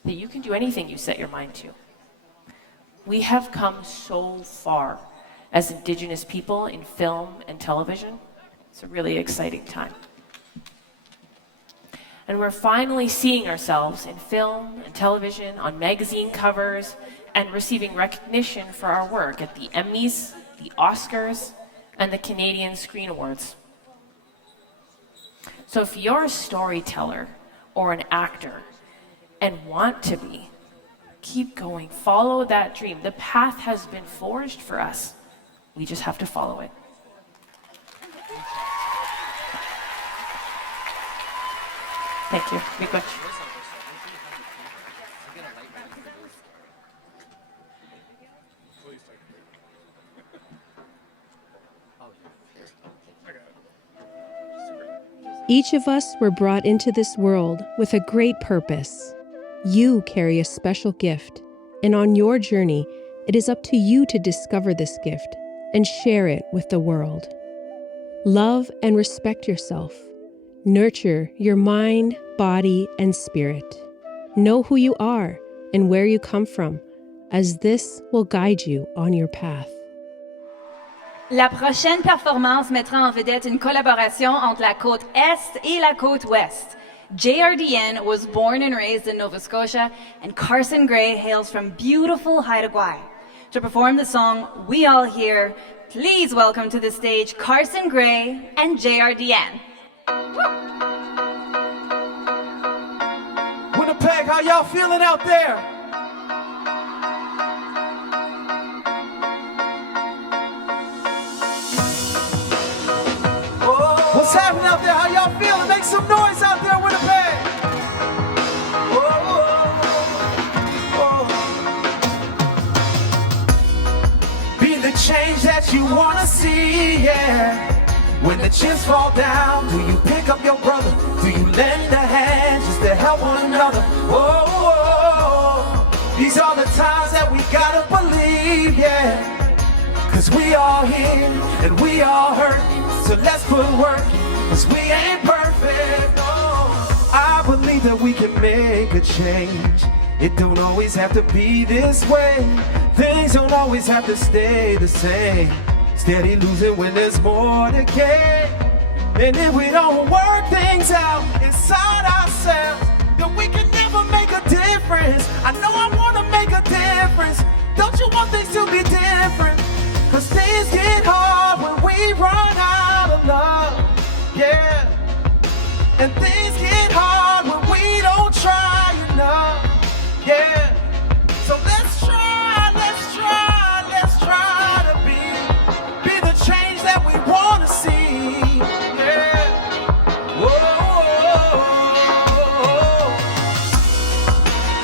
that you can do anything you set your mind to. We have come so far as Indigenous people in film and television. It's a really exciting time. And we're finally seeing ourselves in film and television, on magazine covers, and receiving recognition for our work at the Emmys, the Oscars, and the Canadian Screen Awards. So if you're a storyteller or an actor and want to be, keep going, follow that dream. The path has been forged for us. We just have to follow it. Thank you. Big much. Each of us were brought into this world with a great purpose. You carry a special gift, and on your journey, it is up to you to discover this gift and share it with the world. Love and respect yourself. Nurture your mind, body, and spirit. Know who you are and where you come from, as this will guide you on your path. La prochaine performance mettra en vedette une collaboration entre la côte Est et la côte Ouest. JRDN was born and raised in Nova Scotia, and Carson Gray hails from beautiful Haida Gwaii. To perform the song We All Here, please welcome to the stage Carson Gray and JRDN. Winnipeg, how y'all feeling out there? What's happening out there? How y'all feeling? Make some noise out there, Winnipeg! Be the change that you wanna see, yeah. When the chips fall down, do you pick up your brother? Do you lend a hand just to help one another? These are the times that we gotta believe, yeah. 'Cause we all here and we all hurt. So let's put work, 'cause we ain't perfect, no. I believe that we can make a change. It don't always have to be this way. Things don't always have to stay the same. Steady losing when there's more to gain. And if we don't work things out inside ourselves, then we can never make a difference. I know I wanna make a difference. Don't you want things to be different? 'Cause things get hard when we run out of love, yeah. And things get hard when we don't try enough, yeah. So let's try to be the change that we wanna see, yeah.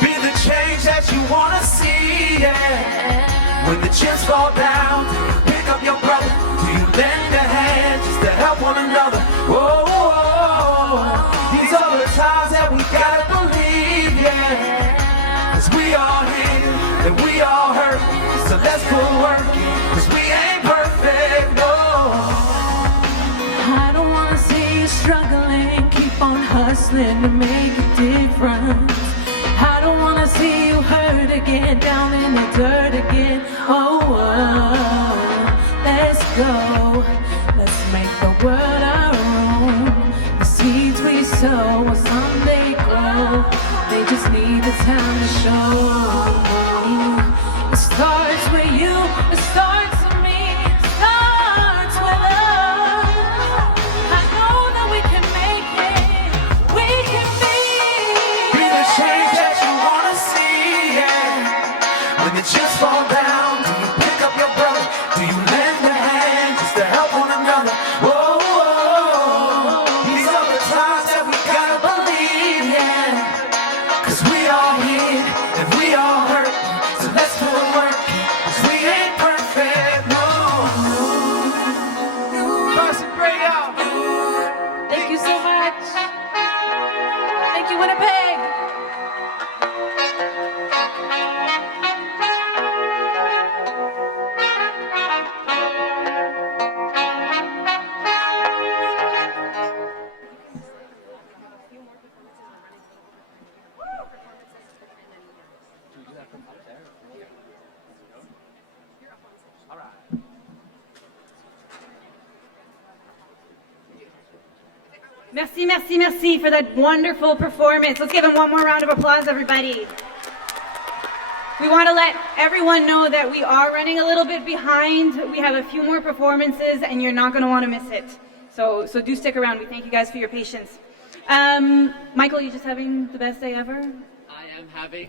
Be the change that you wanna see, yeah. When the chips fall down, do you pick up your brother? Do you lend a hand just to help one another? These are the times that we gotta believe, yeah. 'Cause we all here and we all hurt. So let's put work, 'cause we ain't perfect, no. I don't wanna see you struggling. Keep on hustling to make a difference. Merci, merci, merci for that wonderful performance. Let's give him one more round of applause, everybody. We want to let everyone know that we are running a little bit behind. We have a few more performances, and you're not going to want to miss it. So do stick around. We thank you guys for your patience. Michael, you just having the best day ever?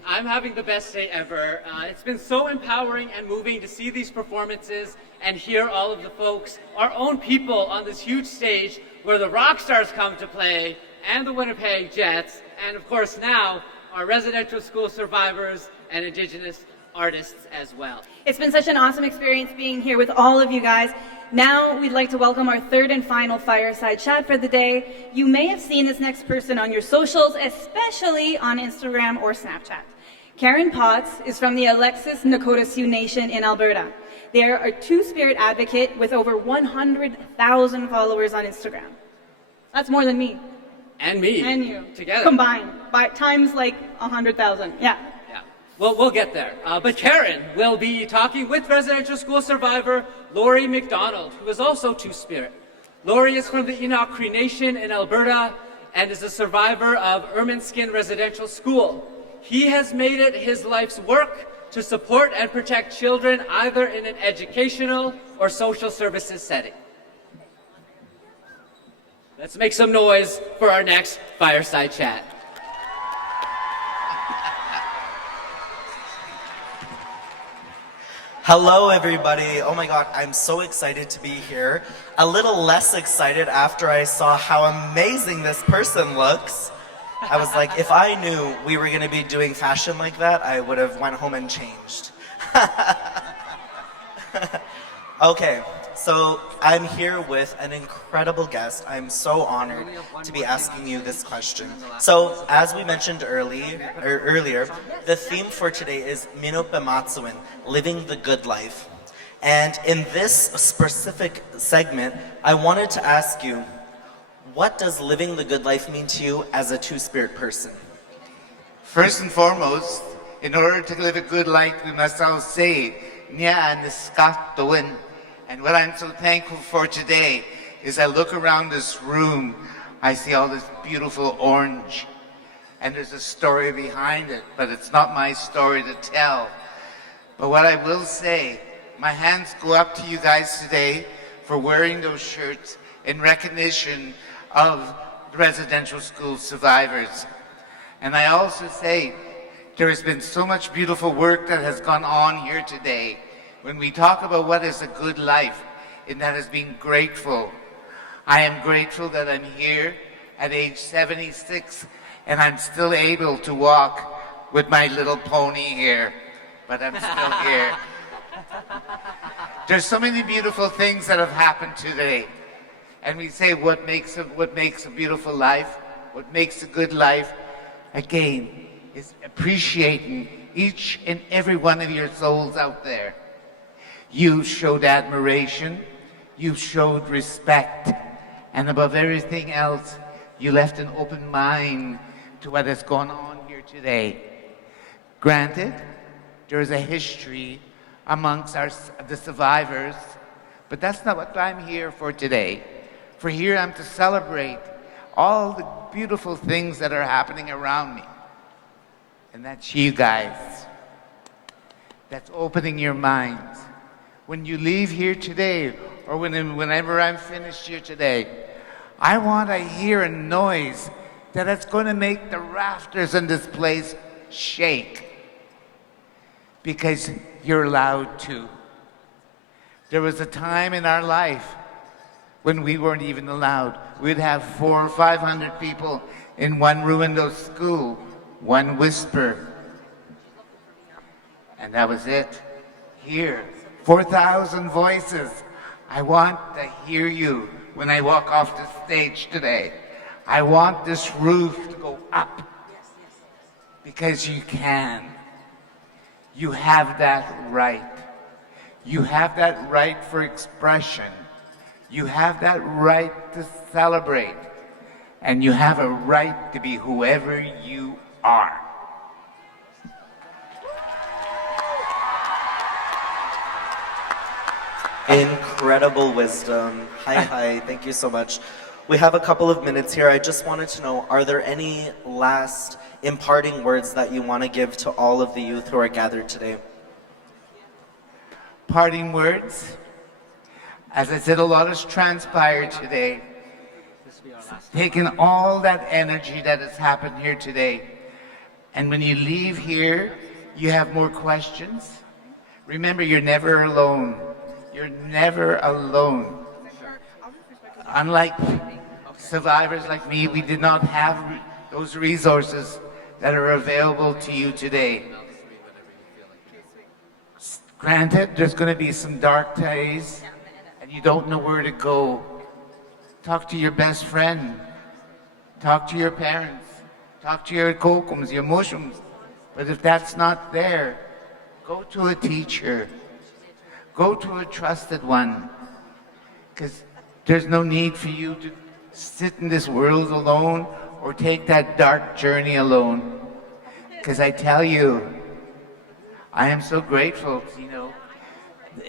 I'm having the best day ever. It's been so empowering and moving to see these performances and hear all of the folks, our own people on this huge stage where the rock stars come to play and the Winnipeg Jets, and of course now our residential school survivors and Indigenous artists as well. It's been such an awesome experience being here with all of you guys. Now we'd like to welcome our third and final fireside chat for the day. You may have seen this next person on your socials, especially on Instagram or Snapchat. Karen Potts is from the Alexis Nakota Sioux Nation in Alberta. They are a two-spirit advocate with over 100,000 followers on Instagram. That's more than me. And me. And you. Together. Combined. By times like 100,000. Yeah. Well, we'll get there. But Karen will be talking with residential school survivor Lori McDonald, who is also Two-Spirit. Lori is from the Enoch Cree Nation in Alberta and is a survivor of Ermineskin Residential School. He has made it his life's work to support and protect children either in an educational or social services setting. Let's make some noise for our next fireside chat. Hello, everybody. Oh my God, I'm so excited to be here. A little less excited after I saw how amazing this person looks. I was like, if I knew we were gonna be doing fashion like that, I would have went home and changed. Okay, so I'm here with an incredible guest. I'm so honored to be asking you this question. So, as we mentioned earlier, the theme for today is Mino-Pimatisiwin, living the good life. And in this specific segment, I wanted to ask you, what does living the good life mean to you as a two-spirit person? First and foremost, in order to live a good life, we must all say, Nya Niskatowin. And what I'm so thankful for today is I look around this room, I see all this beautiful orange, and there's a story behind it, but it's not my story to tell. But what I will say, my hands go up to you guys today for wearing those shirts in recognition of the residential school survivors. And I also say, there has been so much beautiful work that has gone on here today. When we talk about what is a good life, and that is being grateful. I am grateful that I'm here at age 76 and I'm still able to walk with my little pony here, but I'm still here. There's so many beautiful things that have happened today. And we say what makes a beautiful life, what makes a good life, again, is appreciating each and every one of your souls out there. You showed admiration, you showed respect, and above everything else, you left an open mind to what has gone on here today. Granted, there is a history amongst the survivors, but that's not what I'm here for today. For here I'm to celebrate all the beautiful things that are happening around me. And that's you guys. That's opening your minds. When you leave here today, or whenever I'm finished here today, I want to hear a noise that it's going to make the rafters in this place shake. Because you're allowed to. There was a time in our life when we weren't even allowed. We'd have 400 or 500 people in one ruined school, one whisper. And that was it. Here, 4,000 voices. I want to hear you when I walk off the stage today. I want this roof to go up. Because you can. You have that right. You have that right for expression. You have that right to celebrate. And you have a right to be whoever you are. Incredible wisdom. Hi, thank you so much. We have a couple of minutes here. I just wanted to know, are there any last imparting words that you want to give to all of the youth who are gathered today? Parting words? As I said, a lot has transpired today. Taking all that energy that has happened here today. And when you leave here, you have more questions. Remember, you're never alone. You're never alone. Unlike survivors like me, we did not have those resources that are available to you today. Granted, there's going to be some dark days, and you don't know where to go. Talk to your best friend. Talk to your parents. Talk to your kokums, your mushums. But if that's not there, go to a teacher. Go to a trusted one. Because there's no need for you to sit in this world alone or take that dark journey alone. Because I tell you, I am so grateful,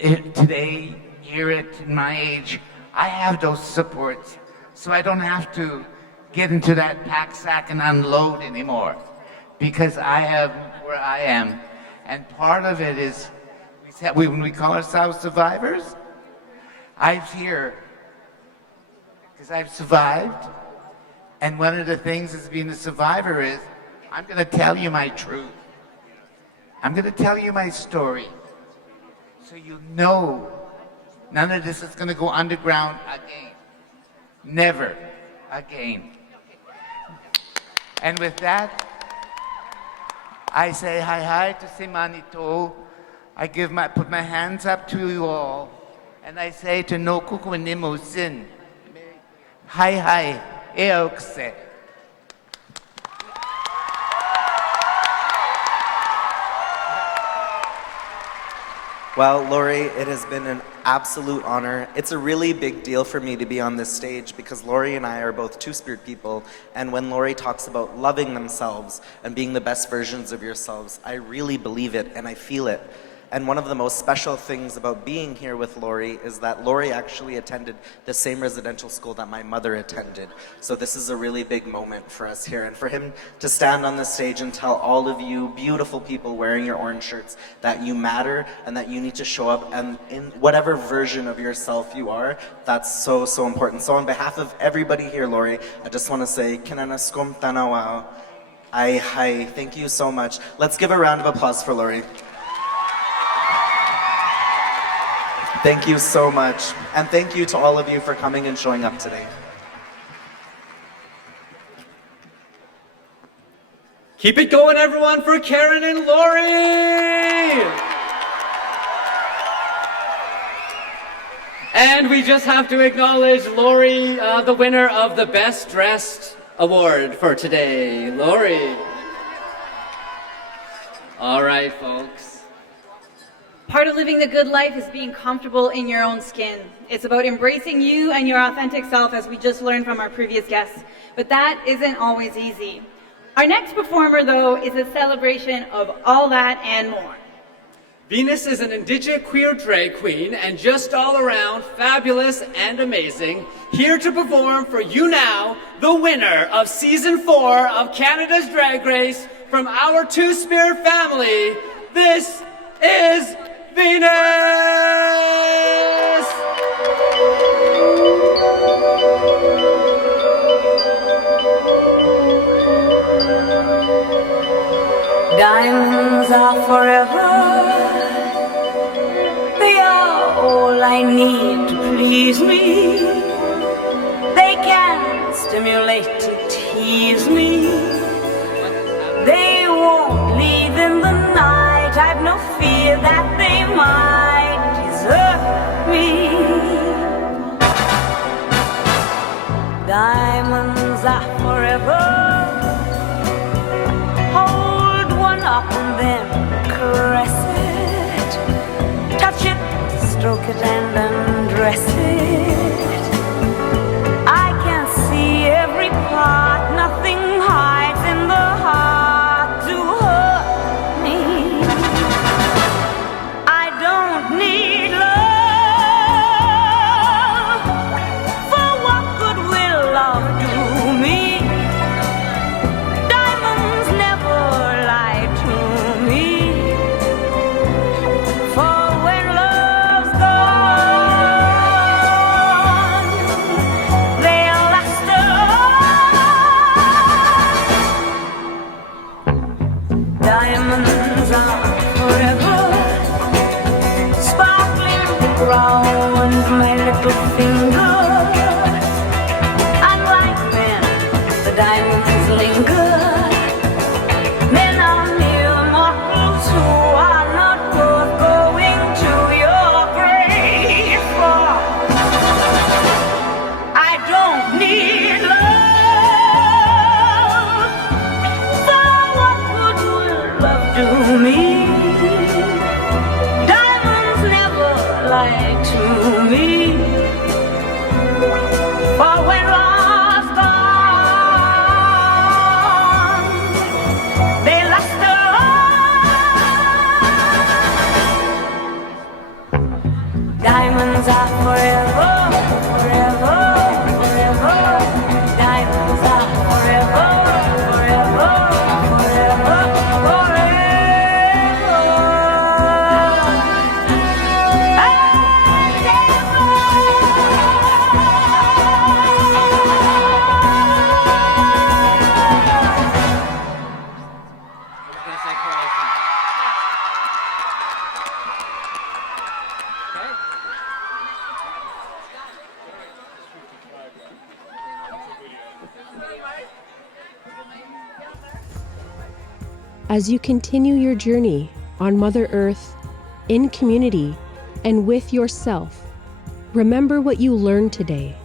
today, here at my age, I have those supports. So I don't have to get into that pack sack and unload anymore. Because I am where I am. And part of it is, when we call ourselves survivors, I'm here because I've survived. And one of the things as being a survivor is, I'm going to tell you my truth. I'm going to tell you my story. So you know none of this is going to go underground again. Never again. And with that, I say hi to Simanito. I put my hands up to you all, and I say to no kuku nimo sin. Hi, eokse. Well, Lori, it has been an absolute honor. It's a really big deal for me to be on this stage because Lori and I are both two-spirit people, and when Lori talks about loving themselves and being the best versions of yourselves, I really believe it and I feel it. And one of the most special things about being here with Lori is that Lori actually attended the same residential school that my mother attended. So this is a really big moment for us here. And for him to stand on the stage and tell all of you beautiful people wearing your orange shirts that you matter and that you need to show up and in whatever version of yourself you are, that's so, so important. So on behalf of everybody here, Lori, I just want to say, Kinanaskum Tanawao. Hi, thank you so much. Let's give a round of applause for Lori. Thank you so much. And thank you to all of you for coming and showing up today. Keep it going, everyone, for Karen and Lori! And we just have to acknowledge Lori, the winner of the Best Dressed Award for today. Lori. All right, folks. Part of living the good life is being comfortable in your own skin. It's about embracing you and your authentic self, as we just learned from our previous guests. But that isn't always easy. Our next performer, though, is a celebration of all that and more. Venus is an Indigenous queer drag queen and just all around fabulous and amazing, here to perform for you now, the winner of Season 4 of Canada's Drag Race from our Two-Spirit family. This is Venus! Diamonds are forever. They are all I need to please me. They can stimulate and tease me. They won't leave in the night. I've no fear that they might desert me. Diamonds are forever. Hold one up and then caress it. Touch it, stroke it and undress it. I can see every part. Nothing hides in the heart to hurt me. I don't need love. Diamonds are forever, sparkling round my little finger. Unlike men, the diamonds linger. Men are mere mortals who are not worth going to your grave for. I don't need love, for what good will love do me? Diamonds never lie to me. For when love's gone, they luster on. Diamonds are forever, forever, forever. Diamonds are forever, forever, forever, As you continue your journey on Mother Earth, in community, and with yourself, remember what you learned today.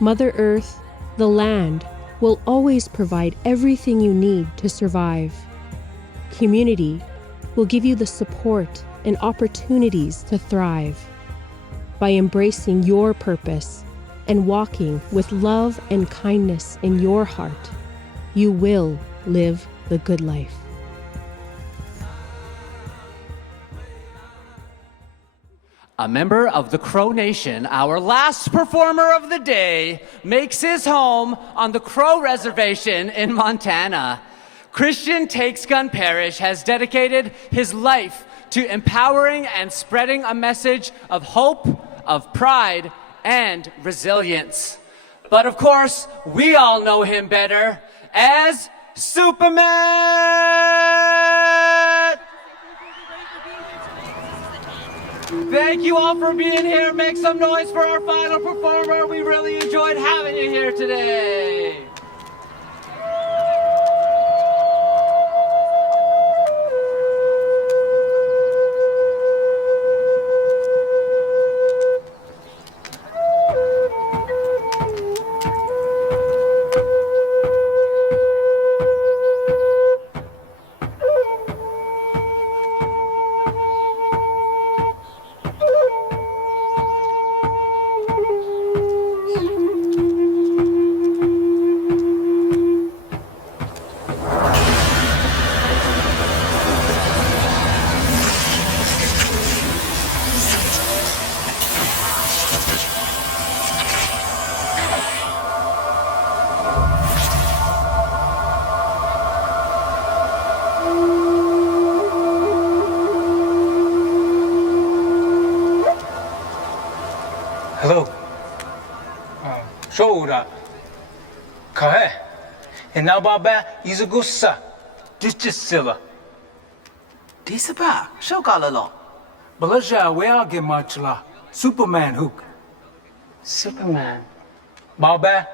Mother Earth, the land, will always provide everything you need to survive. Community will give you the support and opportunities to thrive. By embracing your purpose and walking with love and kindness in your heart, you will live the good life. A member of the Crow Nation, our last performer of the day, makes his home on the Crow Reservation in Montana. Christian Takes Gun Parish has dedicated his life to empowering and spreading a message of hope, of pride, and resilience. But of course, we all know him better as Superman! Thank you all for being here. Make some noise for our final performer. We really enjoyed having you here today. Hello. Shoura. Kahe. Enababa izugusa. Dichisilla. Disaba. Shokalalo. Balaja weage machla. Superman hook. Superman. Baba.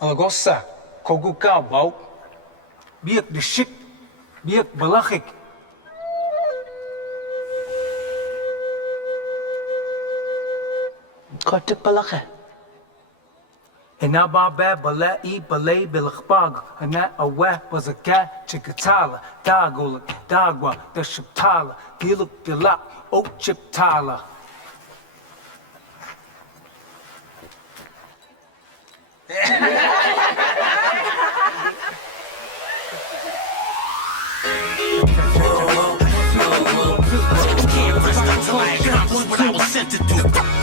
Alagosa. Koguka bau. Biak de shik. Biak balachik. Kotik balakhe. Enababa balai balay bilkhbag. Ana awa was a cat chikatala. Dagul dagwa the shiptala. Giluk dilak o chiptala.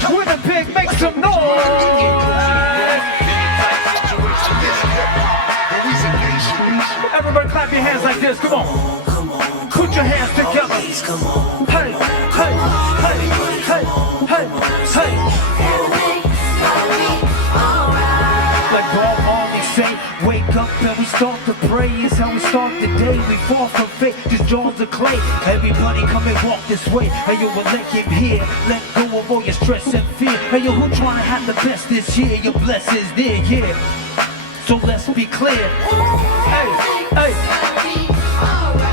Winnipeg, make some noise! Everybody clap your hands like this, come on. Put your hands together. Hey, hey, hey, hey, hey, hey. Like Bob Marley say, wake up and we start start to pray is how we start the day. We fall from faith, just jaws of clay. Everybody come and walk this way. Hey yo, well, let him here. Let go of all your stress and fear. Hey yo, who trying to have the best this year? Your blessings near, yeah. So let's be clear. Hey, hey.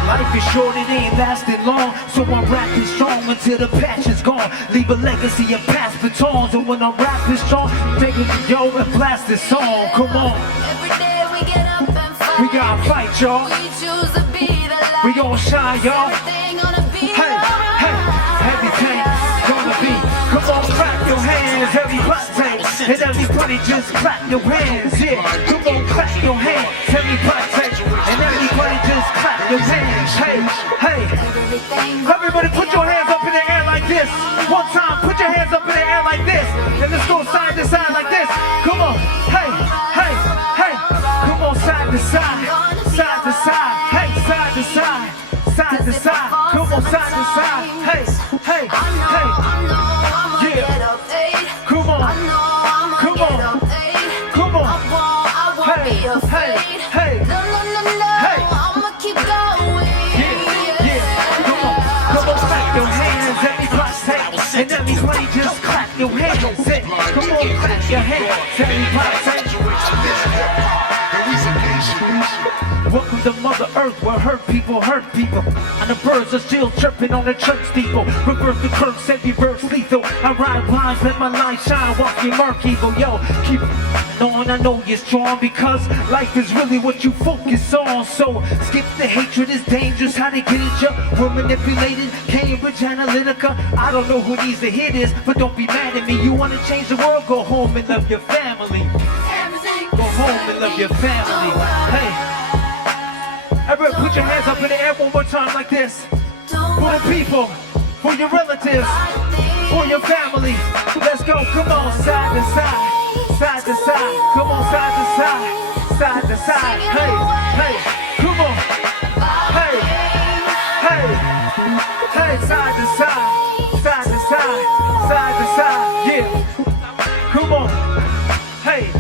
Life is short, it ain't lasting long. So I'm rapping strong until the patch is gone. Leave a legacy and pass batons. And when I'm rapping strong, take it to yo and blast this song. Come on. Every day we get up and fight. We gotta fight, y'all. We choose to be the light. We gon' shine, y'all. Everything gonna be hey, hey, everything gonna be. Come on, clap your hands, everybody. And everybody just clap your hands, yeah. Come on, clap your hands, everybody. And everybody just clap your hands, hey, hey. Everybody put your hands up in the air like this. One time, put your hands up in the air like this. And let's go side to side like this. Come on, hey, hey, hey. Come on, side to side, side to side, hey, side to side, side to side. Come on, side to side, hey, hey, hey. Yeah, come on, come on, come on. Hey, hey, hey, hey. I'ma keep going. Yeah, come on, clap your hands, everybody. And everybody just clap your hands. Hey, come on, clap your hands, everybody. Welcome to Mother Earth, where hurt people hurt people. And the birds are still chirping on the church steeple. Reverse the curse, every verse lethal. I ride lines, let my light shine, walk your murk evil. Yo, keep knowing I know you're strong, because life is really what you focus on. So skip the hatred, is dangerous, how they get at you. We're manipulated, Cambridge Analytica. I don't know who needs to hear this, but don't be mad at me. You wanna change the world, go home and love your family. Go home and love your family. Hey. Everybody put your hands up in the air one more time like this. For the people, for your relatives, for your family. Let's go, come on, side to side, side to side. Come on, side to side, side to side. Hey, hey, come on. Hey, hey, hey, side to side, side to side, side to side. Yeah, come on. Hey,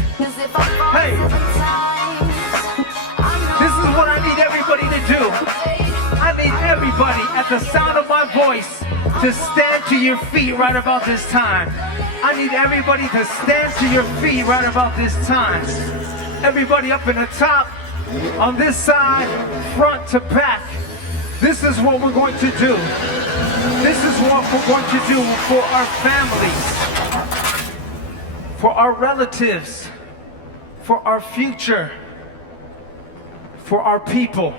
hey. This is what I need everybody to do. I need everybody at the sound of my voice to stand to your feet right about this time. I need everybody to stand to your feet right about this time. Everybody up in the top, on this side, front to back. This is what we're going to do. This is what we're going to do for our families, for our relatives, for our future, for our people.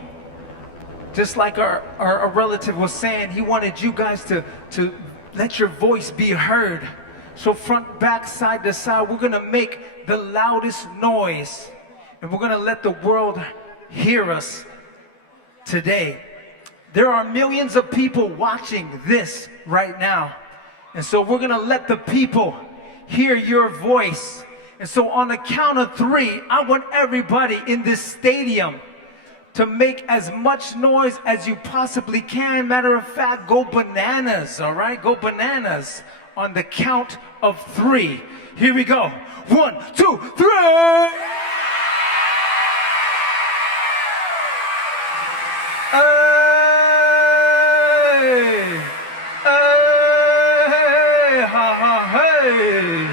Just like our relative was saying, he wanted you guys to let your voice be heard. So front, back, side to side, we're gonna make the loudest noise, and we're gonna let the world hear us today. There are millions of people watching this right now. And so we're gonna let the people hear your voice. And so on the count of 3, I want everybody in this stadium to make as much noise as you possibly can. Matter of fact, go bananas, all right? Go bananas on the count of 3. Here we go. 1, 2, 3! Hey! Hey! Ha ha hey!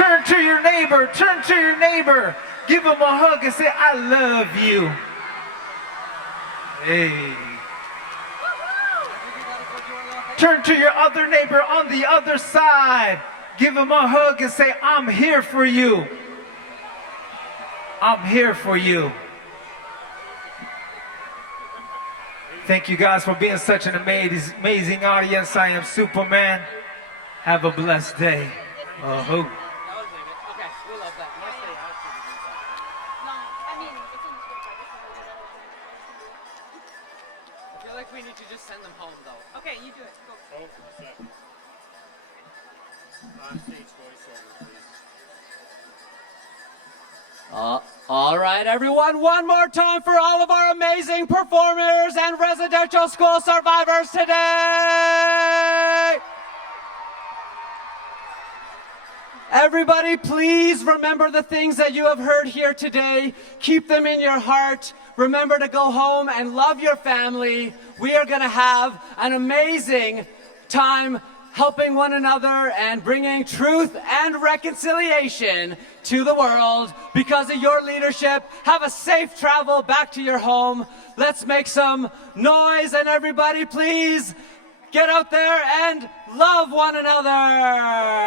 Turn to your neighbor, turn to your neighbor. Give him a hug and say, I love you. Hey. Turn to your other neighbor on the other side. Give him a hug and say, I'm here for you. I'm here for you. Thank you guys for being such an amazing audience. I am Superman. Have a blessed day. Uh-huh. We need to just send them home, though. Okay, you do it. Go. Oh, second. On-stage voiceover, please. All right, everyone. One more time for all of our amazing performers and residential school survivors today. Everybody, please remember the things that you have heard here today. Keep them in your heart. Remember to go home and love your family. We are going to have an amazing time helping one another and bringing truth and reconciliation to the world because of your leadership. Have a safe travel back to your home. Let's make some noise, and everybody, please get out there and love one another.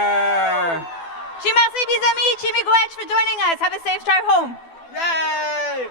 Merci, mes amis. Chimigwech for joining us. Have a safe drive home. Yay!